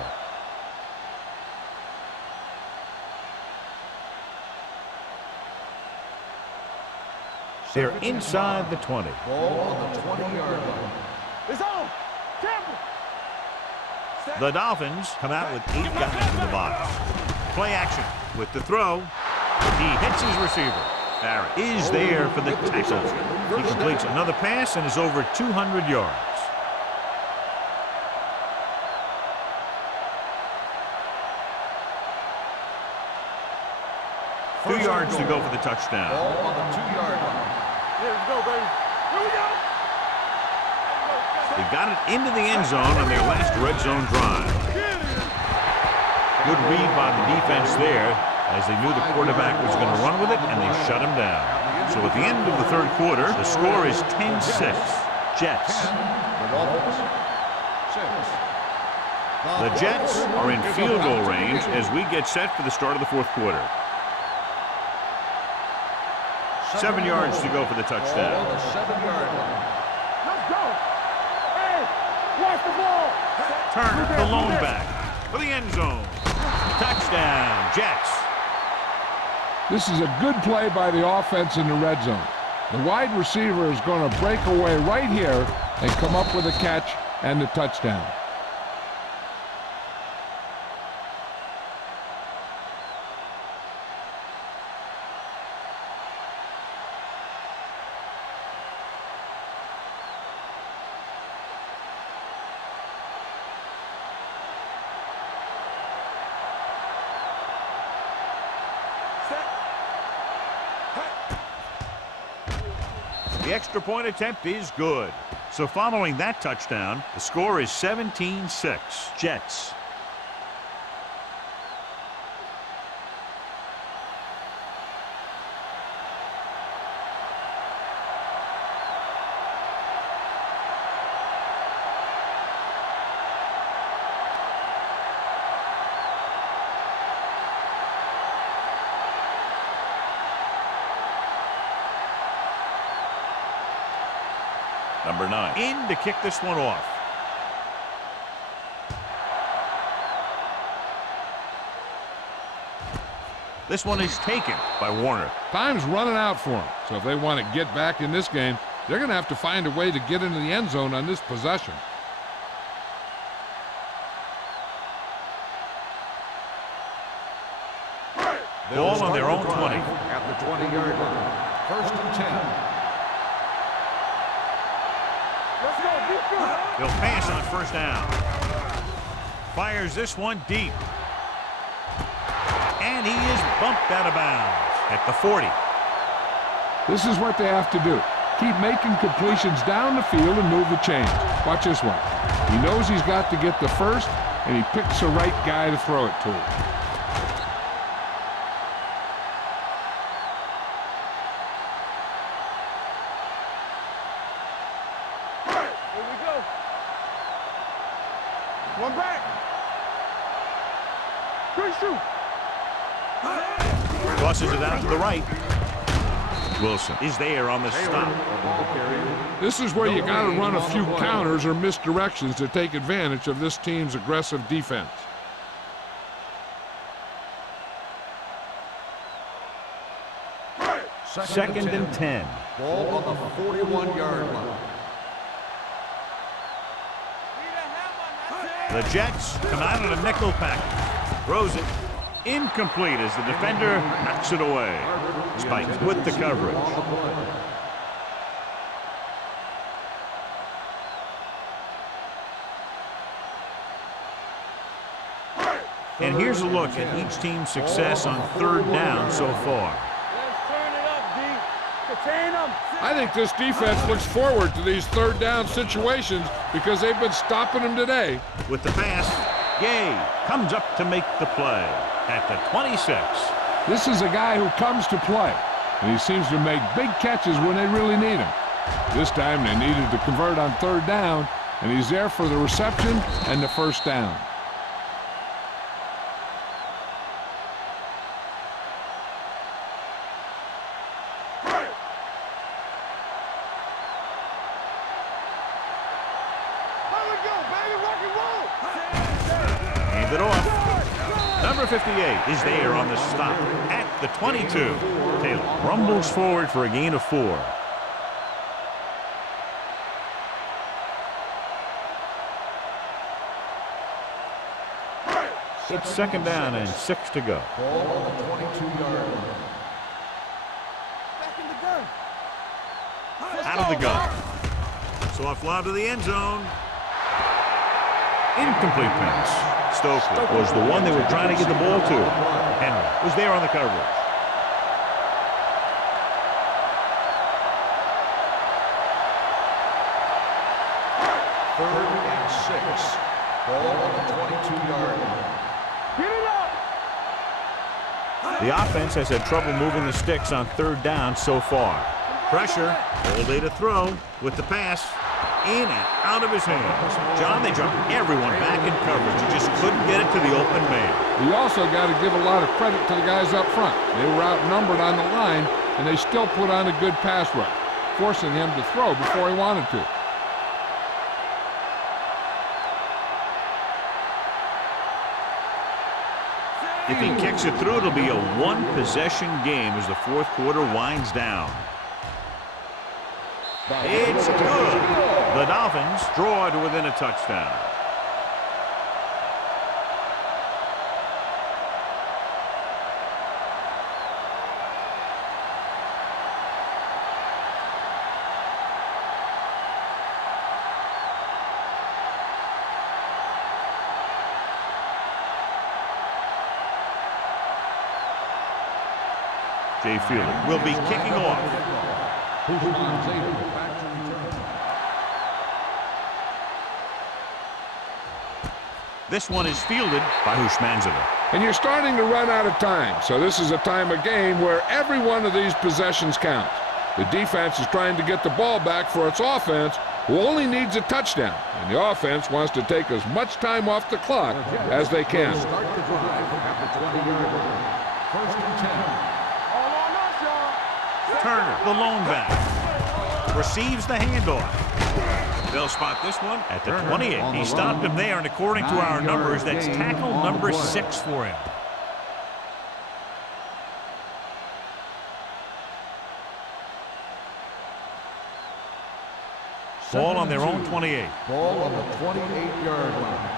They're inside the 20. Ball on the 20-yard line. It's on. Careful. The Dolphins come out with 8 guys in the box. Play action with the throw. He hits his receiver. Barrett is there for the tackle. He completes another pass and is over 200 yards. Two yards to go for the touchdown. Ball on the 2-yard line. Here we go, baby. Here we go. They got it into the end zone on their last red zone drive. Good read by the defense there, as they knew the quarterback was going to run with it, and they shut him down. So at the end of the third quarter, the score is 10-6. Jets. The Dolphins. 6. The Jets are in field goal range as we get set for the start of the fourth quarter. 7 yards to go for the touchdown. Ball on the 7-yard line. Let's go. Hey, watch the ball. Turner, the lone back, for the end zone. Touchdown, Jets. This is a good play by the offense in the red zone. The wide receiver is going to break away right here and come up with a catch and the touchdown. The extra point attempt is good. So following that touchdown, the score is 17-6, Jets. Number 9 in to kick this one off. This one is taken by Warner. Time's running out for them. So if they want to get back in this game, they're going to have to find a way to get into the end zone on this possession. Ball on their own 20. At the 20-yard line. 1st and 10. He'll pass on first down. Fires this one deep. And he is bumped out of bounds at the 40. This is what they have to do. Keep making completions down the field and move the chains. Watch this one. He knows he's got to get the first, and he picks the right guy to throw it to. One back. Good shoot. Tosses it out to the right. Wilson is there on the stop. This is where you got to run a few counters or misdirections to take advantage of this team's aggressive defense. Second and 10. Ball on the 41-yard line. The Jets come out of the nickel pack. Throws it. Incomplete as the defender knocks it away. Spike with the coverage. And here's a look at each team's success on third down so far. Let's turn it up, D. Contain them. I think this defense looks forward to these third down situations because they've been stopping them today. With the pass, Gay comes up to make the play at the 26. This is a guy who comes to play, and he seems to make big catches when they really need him. This time they needed to convert on third down, and he's there for the reception and the first down. Hand it off. Number 58 is there on the stop at the 22. Taylor rumbles forward for a gain of 4. It's second down and 6 to go. Ball on the 22-yard line. Back in the gun. Out of the gun. Soft lob to the end zone. Incomplete pass. Stokely was the one they were trying to get the ball to. Henry was there on the coverage. Third and 6. Ball on the 22-yard line. Get it up. The offense has had trouble moving the sticks on third down so far. Pressure, all day to throw with the pass. in and out of his hands. John, they dropped everyone back in coverage. He just couldn't get it to the open man. You also got to give a lot of credit to the guys up front. They were outnumbered on the line, and they still put on a good pass rush, forcing him to throw before he wanted to. If he kicks it through, it'll be a one-possession game as the fourth quarter winds down. It's good. The Dolphins draw to within a touchdown. Jay Fielder will be kicking off. This one is fielded by Hushmanzada. And you're starting to run out of time, so this is a time of game where every one of these possessions counts. The defense is trying to get the ball back for its offense, who only needs a touchdown, and the offense wants to take as much time off the clock as they can. Start the drive at the 20-yard line. First and 10. Turner, the lone back, receives the handoff. They'll spot this one at the 28. He stopped him there, and according to our numbers, that's tackle number 6 for him. Ball on their own 28. Ball on the 28-yard line.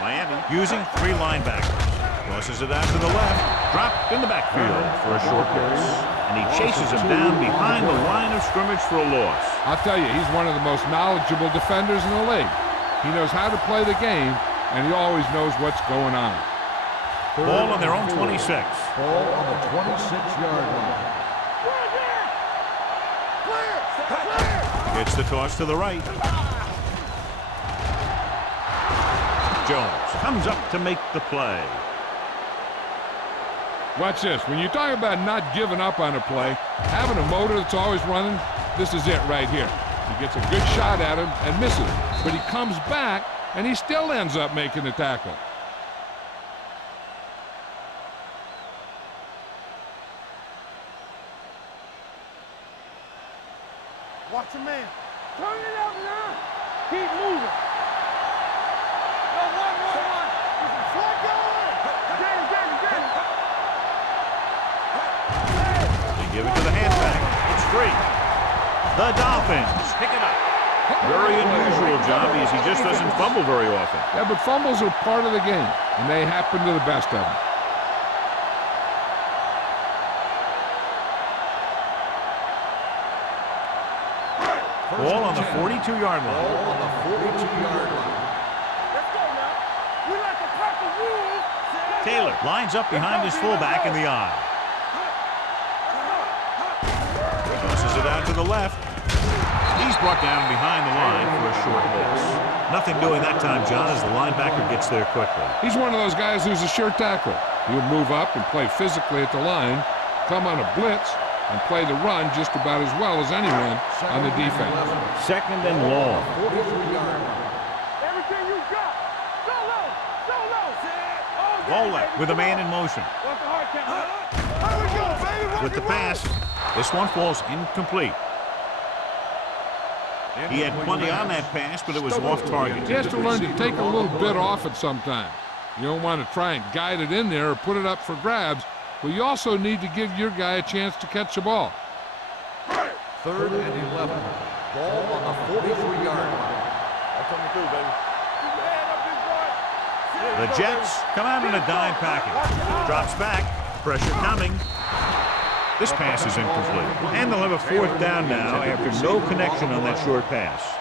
Miami using 3 linebackers. Tosses it out to the left. Dropped in the backfield for a short pass. And he chases him down behind the line of scrimmage for a loss. I'll tell you, he's one of the most knowledgeable defenders in the league. He knows how to play the game, and he always knows what's going on. Ball on their own 26. Ball on the 26-yard line. Gets the toss to the right. Jones comes up to make the play. Watch this. When you talk about not giving up on a play, having a motor that's always running, this is it right here. He gets a good shot at him and misses, but he comes back and he still ends up making the tackle. Watch your man. Turn it up now. Keep moving. No, one. Slide going. Danny. They give it to the halfback. It's free. The Dolphins pick it up. Very unusual job because he just doesn't fumble very often. Yeah, but fumbles are part of the game, and they happen to the best of them. Ball on the 42-yard line. Ball on the 42-yard line. Let's go now. We like to pack the rules. Taylor lines up behind his fullback in the eye. Tosses it out to the left. He's brought down behind the line for a short loss. Nothing doing that time, John, as the linebacker gets there quickly. He's one of those guys who's a sure tackler. He'll move up and play physically at the line, come on a blitz, and play the run just about as well as anyone on the defense. Second and long. 43-yard line. Everything you got. Go low. Ball left with a man in motion. What's the hard count? Here we go, baby. With the pass, this one falls incomplete. He had plenty on that pass, but it was off target. He has to learn to take a little bit off it sometime. You don't want to try and guide it in there or put it up for grabs, but you also need to give your guy a chance to catch the ball. 3rd and 11. Ball on the 43-yard line. That's coming through, baby. The Jets come out in a dime package. Drops back. Pressure coming. This pass is incomplete. And they'll have a 4th down now after no connection on that short pass.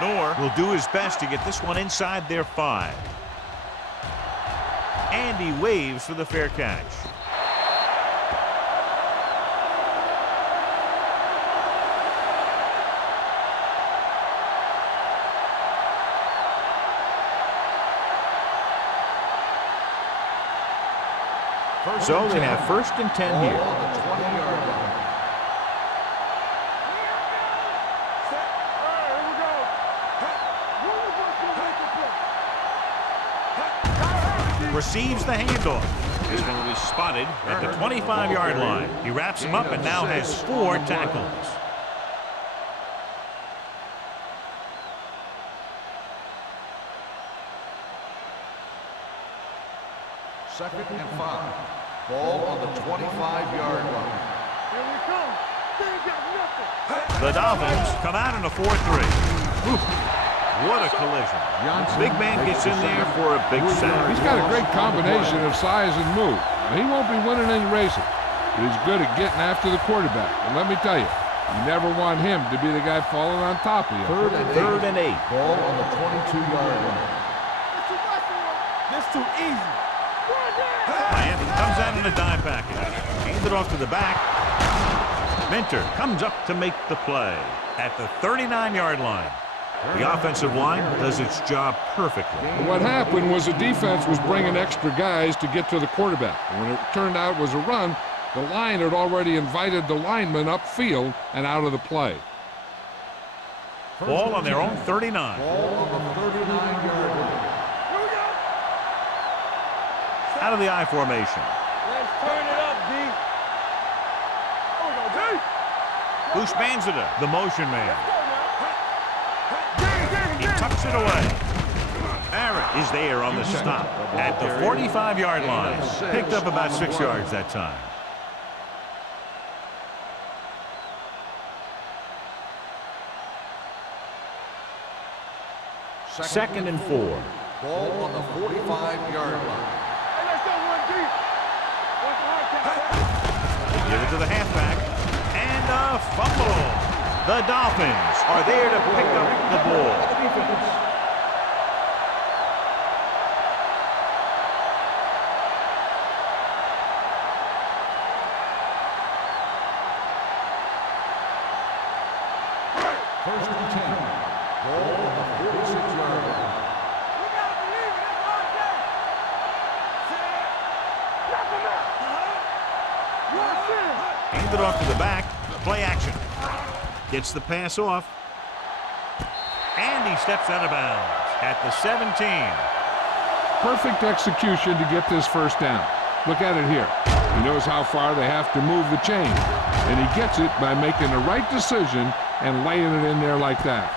Noor will do his best to get this one inside their 5. And he waves for the fair catch. So they have 1st and 10 Ball here. on the 20-yard line. Receives the handoff. This one will be spotted at the 25-yard line. He wraps him up and now has 4 tackles. Second and 5. Ball on the 25-yard line. Here we come. They ain't got nothing. The Dolphins come out in a 4-3. What a collision. Big man gets in there for a big sack. He's got a great combination of size and move. Now, he won't be winning any races, but he's good at getting after the quarterback. And let me tell you, you never want him to be the guy falling on top of you. Third and 8. Ball on the 22-yard line. This too easy. Miami comes out in a dime package. Hands it off to the back. Minter comes up to make the play at the 39-yard line. The offensive line does its job perfectly. What happened was the defense was bringing extra guys to get to the quarterback. And when it turned out it was a run, the line had already invited the lineman upfield and out of the play. Ball on their own 39. Ball on the 39-yard line. Out of the I formation. Let's turn it up, D. Goose Banzita, the motion man. He tucks it away. Barrett is there on the stop at the 45-yard line. Picked up about 6 yards that time. Second and 4. Ball on the 45-yard line. Hey, let's go one deep. Watch the hard count. Give it to the halfback. And a fumble. The Dolphins are there to pick up the ball. First and 10. Ball on the 46-yard line. We gotta believe it. It's our day. Knock him out. Hand it off to the back. Play action. Gets the pass off. And he steps out of bounds at the 17. Perfect execution to get this first down. Look at it here. He knows how far they have to move the chain. And he gets it by making the right decision and laying it in there like that.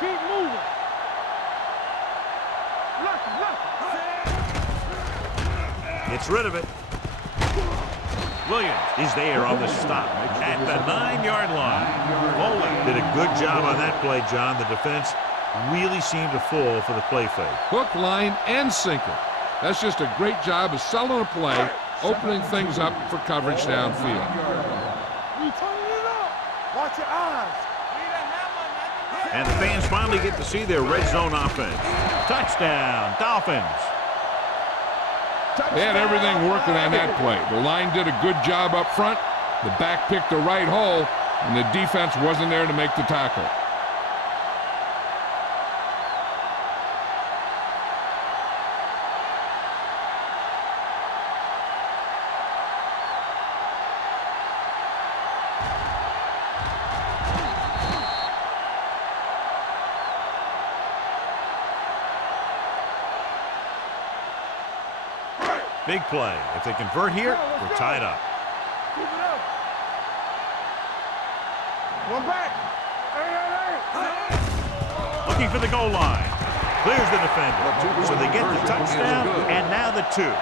Keep moving. Gets rid of it. Williams is there on the stop at the 9-yard line. Bowling did a good job on that play, John. The defense really seemed to fall for the play fake. Hook, line, and sinker. That's just a great job of selling a play, opening things up for coverage downfield. You turning it up. Watch your eyes. And the fans finally get to see their red zone offense. Touchdown, Dolphins. They had everything working on that play. The line did a good job up front. The back picked the right hole, and the defense wasn't there to make the tackle. Big play. If they convert here, we're tied up. Keep it up. One back. Hey. Looking for the goal line. Clears the defender. So they get the touchdown, and now the 2.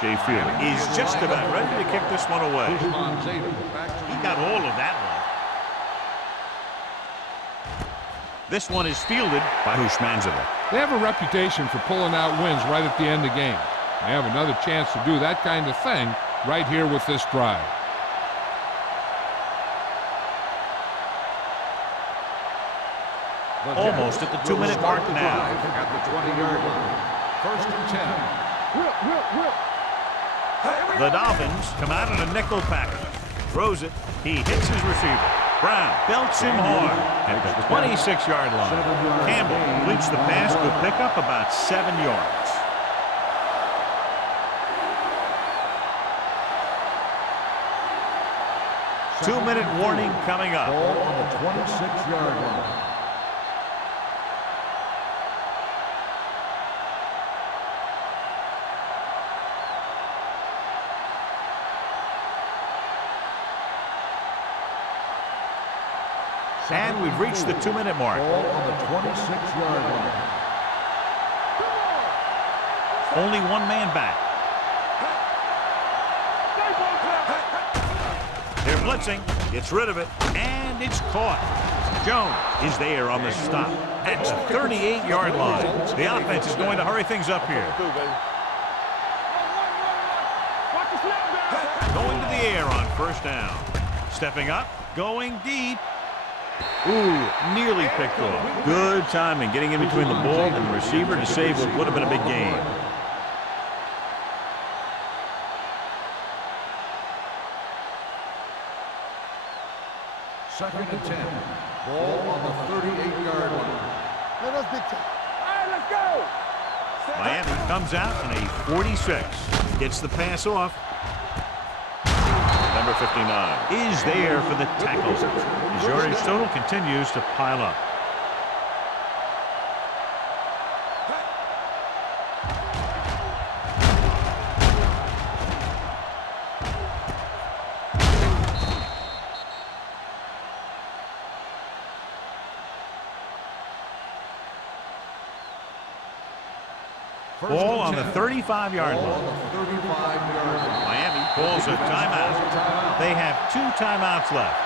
Jay Field is just about ready to kick this one away. He got all of that one. This one is fielded by Hushmanzadeh. They have a reputation for pulling out wins right at the end of games. They have another chance to do that kind of thing right here with this drive. Almost at the 2-minute mark now. At the 20-yard line. First and 10. The Dolphins come out in a nickel package. Throws it. He hits his receiver. Brown belts him hard at the 26-yard line. Campbell completes the pass to pick up about 7 yards. Two-minute warning coming up. Ball on the 26-yard line. And we've reached the 2-minute mark. Ball on the 26-yard line. Only one man back. They're blitzing. Gets rid of it. And it's caught. Jones is there on the stop at the 38-yard line. The offense is going to hurry things up here. Going to the air on first down. Stepping up. Going deep. Ooh, nearly picked off. Good timing getting in between the ball and the receiver to save what would have been a big gain. Second and 10. Ball on the 38-yard line. Let's big time. All right, let's go. Miami comes out in a 46. Gets the pass off. Number 59 is there for the tackle. His yardage total continues to pile up. Ball on the 35-yard line. Miami calls a timeout. They have 2 timeouts left.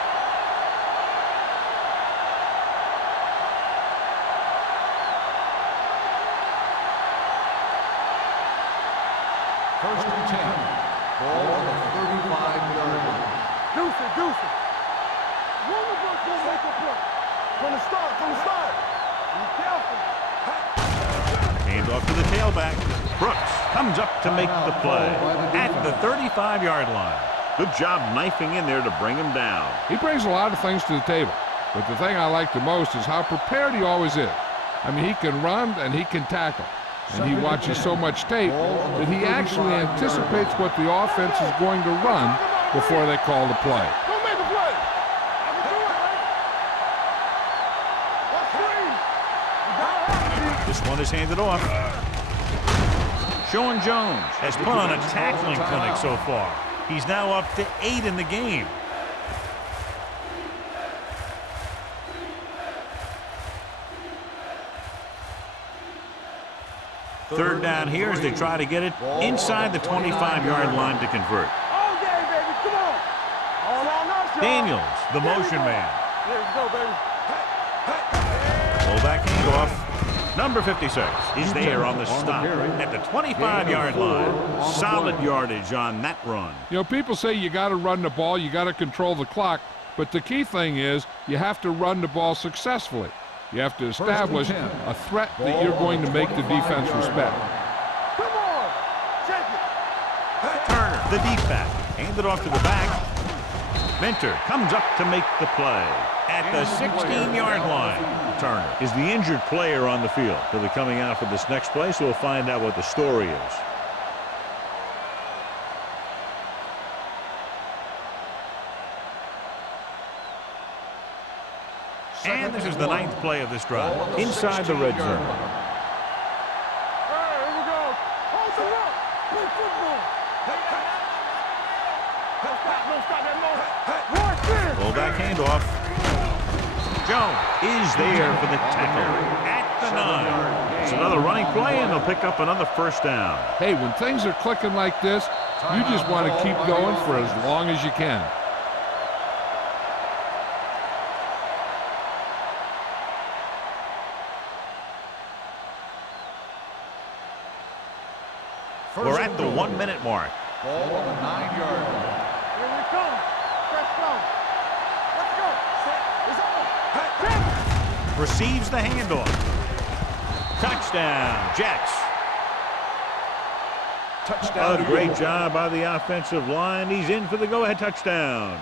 First and 10. Ball on the 35-yard line. Deuce it. One of us will make a play. From the start. Be careful. Hand off to the tailback. Brooks comes up to make the play at the 35-yard line. Good job knifing in there to bring him down. He brings a lot of things to the table, but the thing I like the most is how prepared he always is. I mean, he can run and he can tackle, and he watches so much tape that he actually anticipates what the offense is going to run before they call the play. Don't make a play. I can do it, right? Let's screen. This one is handed off. Sean Jones has put on a tackling clinic so far. He's now up to 8 in the game. Third down here as they try to get it inside the 25-yard line to convert. All day, baby. Come on. All on us, y'all. Daniels, the motion man. There we go, baby. Pull back handoff. Number 56 is there on the stop at the 25-yard line. Solid yardage on that run. You know, people say you got to run the ball, you got to control the clock, but the key thing is you have to run the ball successfully. You have to establish a threat that you're going to make the defense respect. Come on. Check it. Turner, the deep back, handed off to the back. Minter comes up to make the play at the 16-yard line. Turner is the injured player on the field. He'll be coming out for this next play, so we'll find out what the story is. And this is the 9th play of this drive, inside the red zone. All right, here we go. Hold the rock. Play football. Don't stop that moment. Right there. Full back handoff. Jones is there for the tackle at the 9. It's another running play, and they'll pick up another first down. Hey, when things are clicking like this, you just want to keep going for as long as you can. We're at the 1-minute mark. Ball on the 9-yard line. Here we come. Let's go. Let's go. Set. It's on. Receives the handoff. Touchdown, Jets. Touchdown. A great job by the offensive line. He's in for the go-ahead touchdown.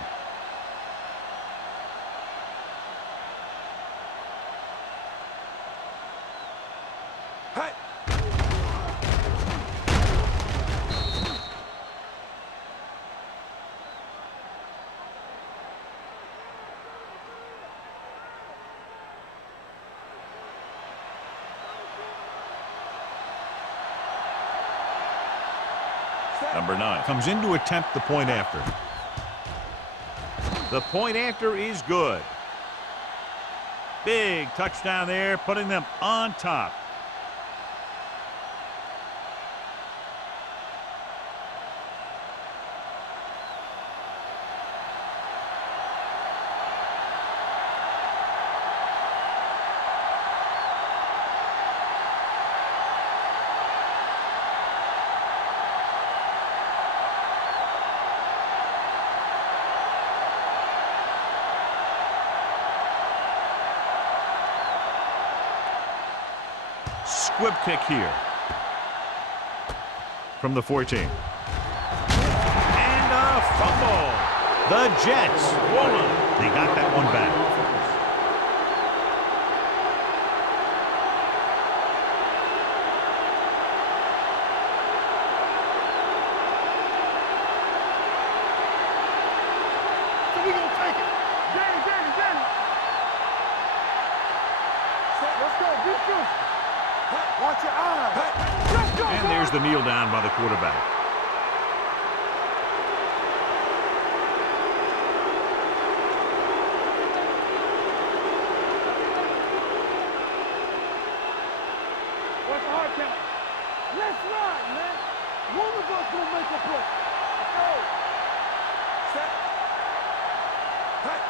Number 9 comes in to attempt the point after. The point after is good. Big touchdown there, putting them on top. Squib kick here from the 14. And a fumble. The Jets. They got that one back. So we gonna take it. Danny. Let's go. Be good. Watch your eyes. Let's go. And there's the kneel down by the quarterback. What's the hard count? Let's ride, man. One of us will make a play. Let's go. Set. Hey.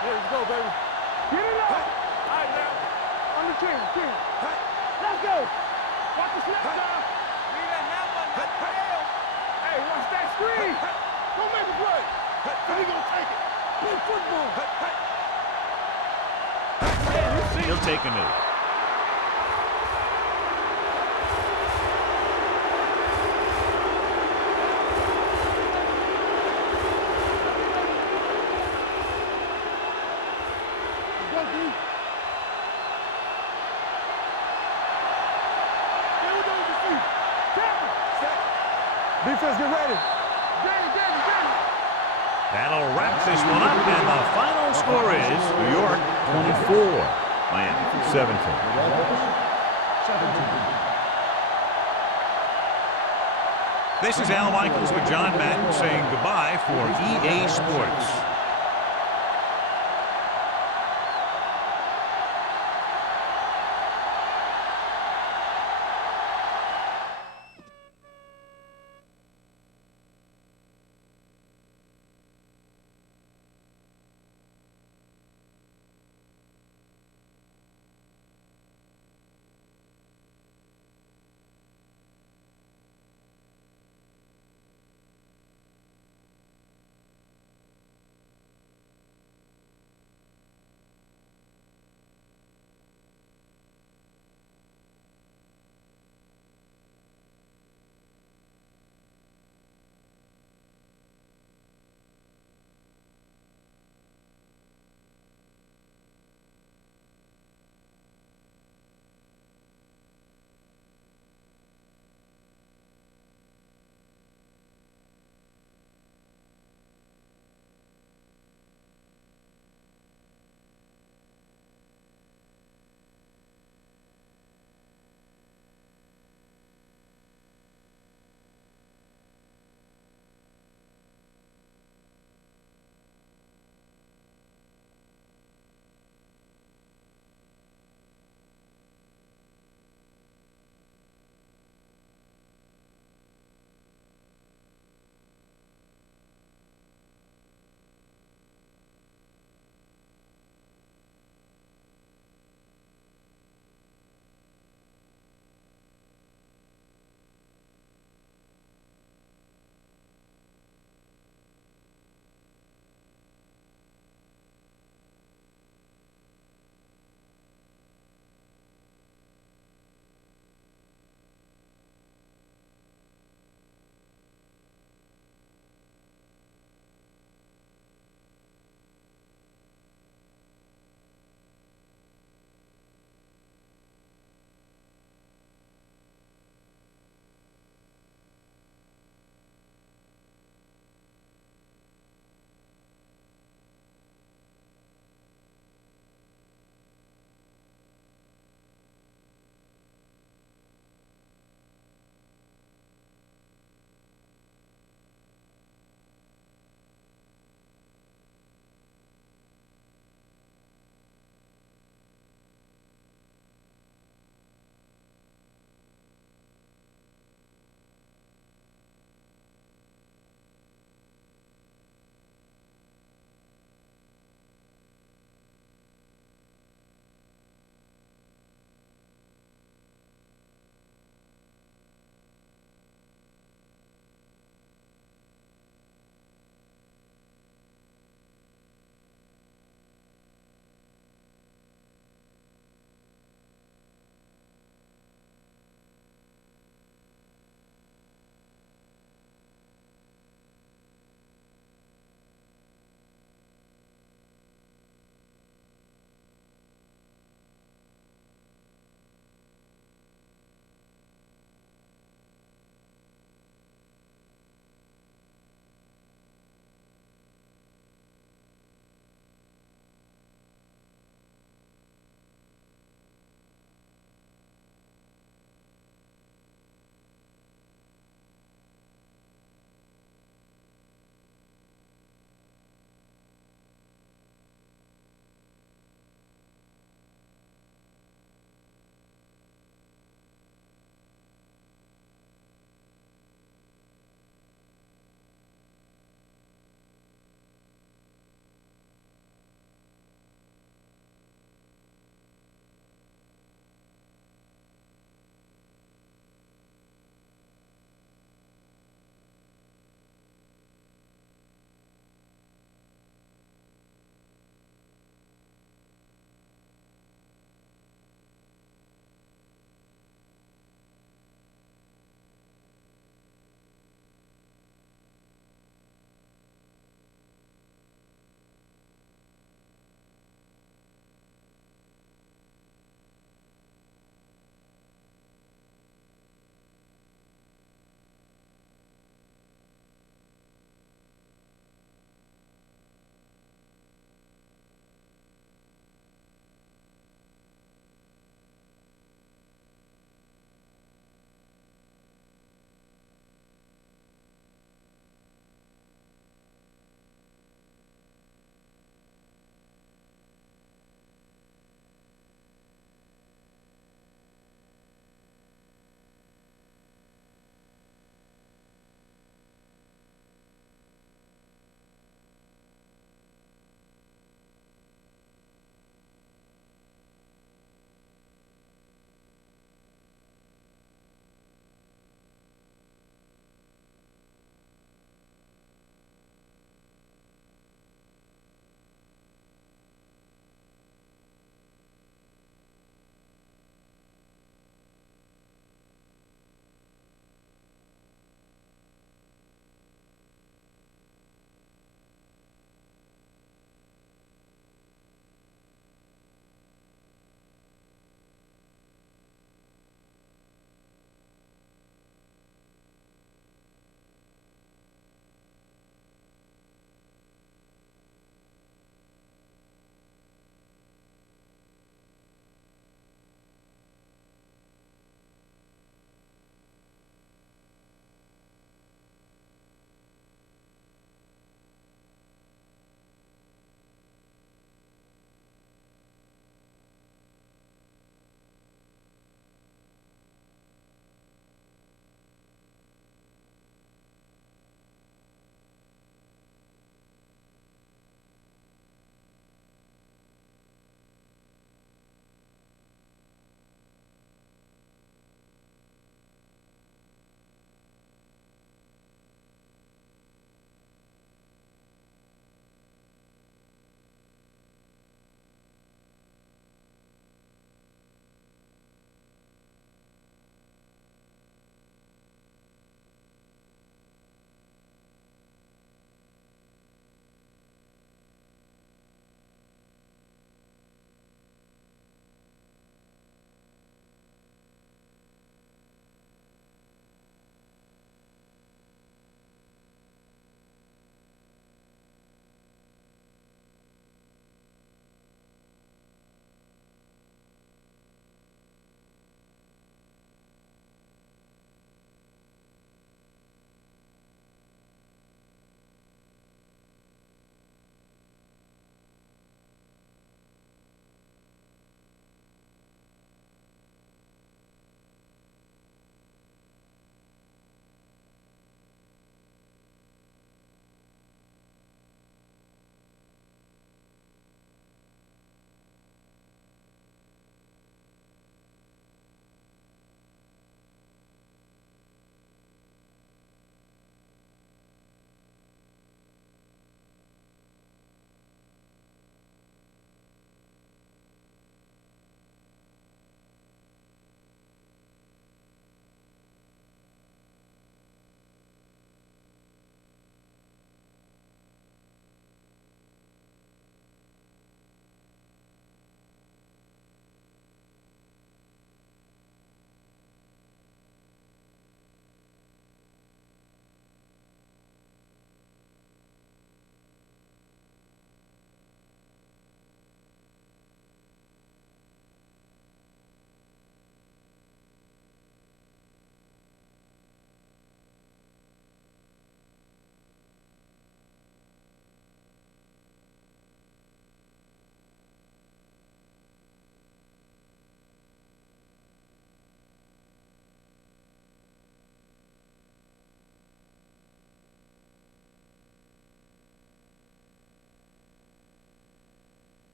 Here we go, baby. Get it up. All right, now. On the chin. Let's go. Watch the snap, John. We didn't have one. Hey, watch that screen. Go make a play. So we gonna take it. Play football. He'll take a knee. Defense, get ready. That'll wrap this one up, and the final score is New York 24, Miami 17. This is Al Michaels with John Madden saying goodbye for EA Sports.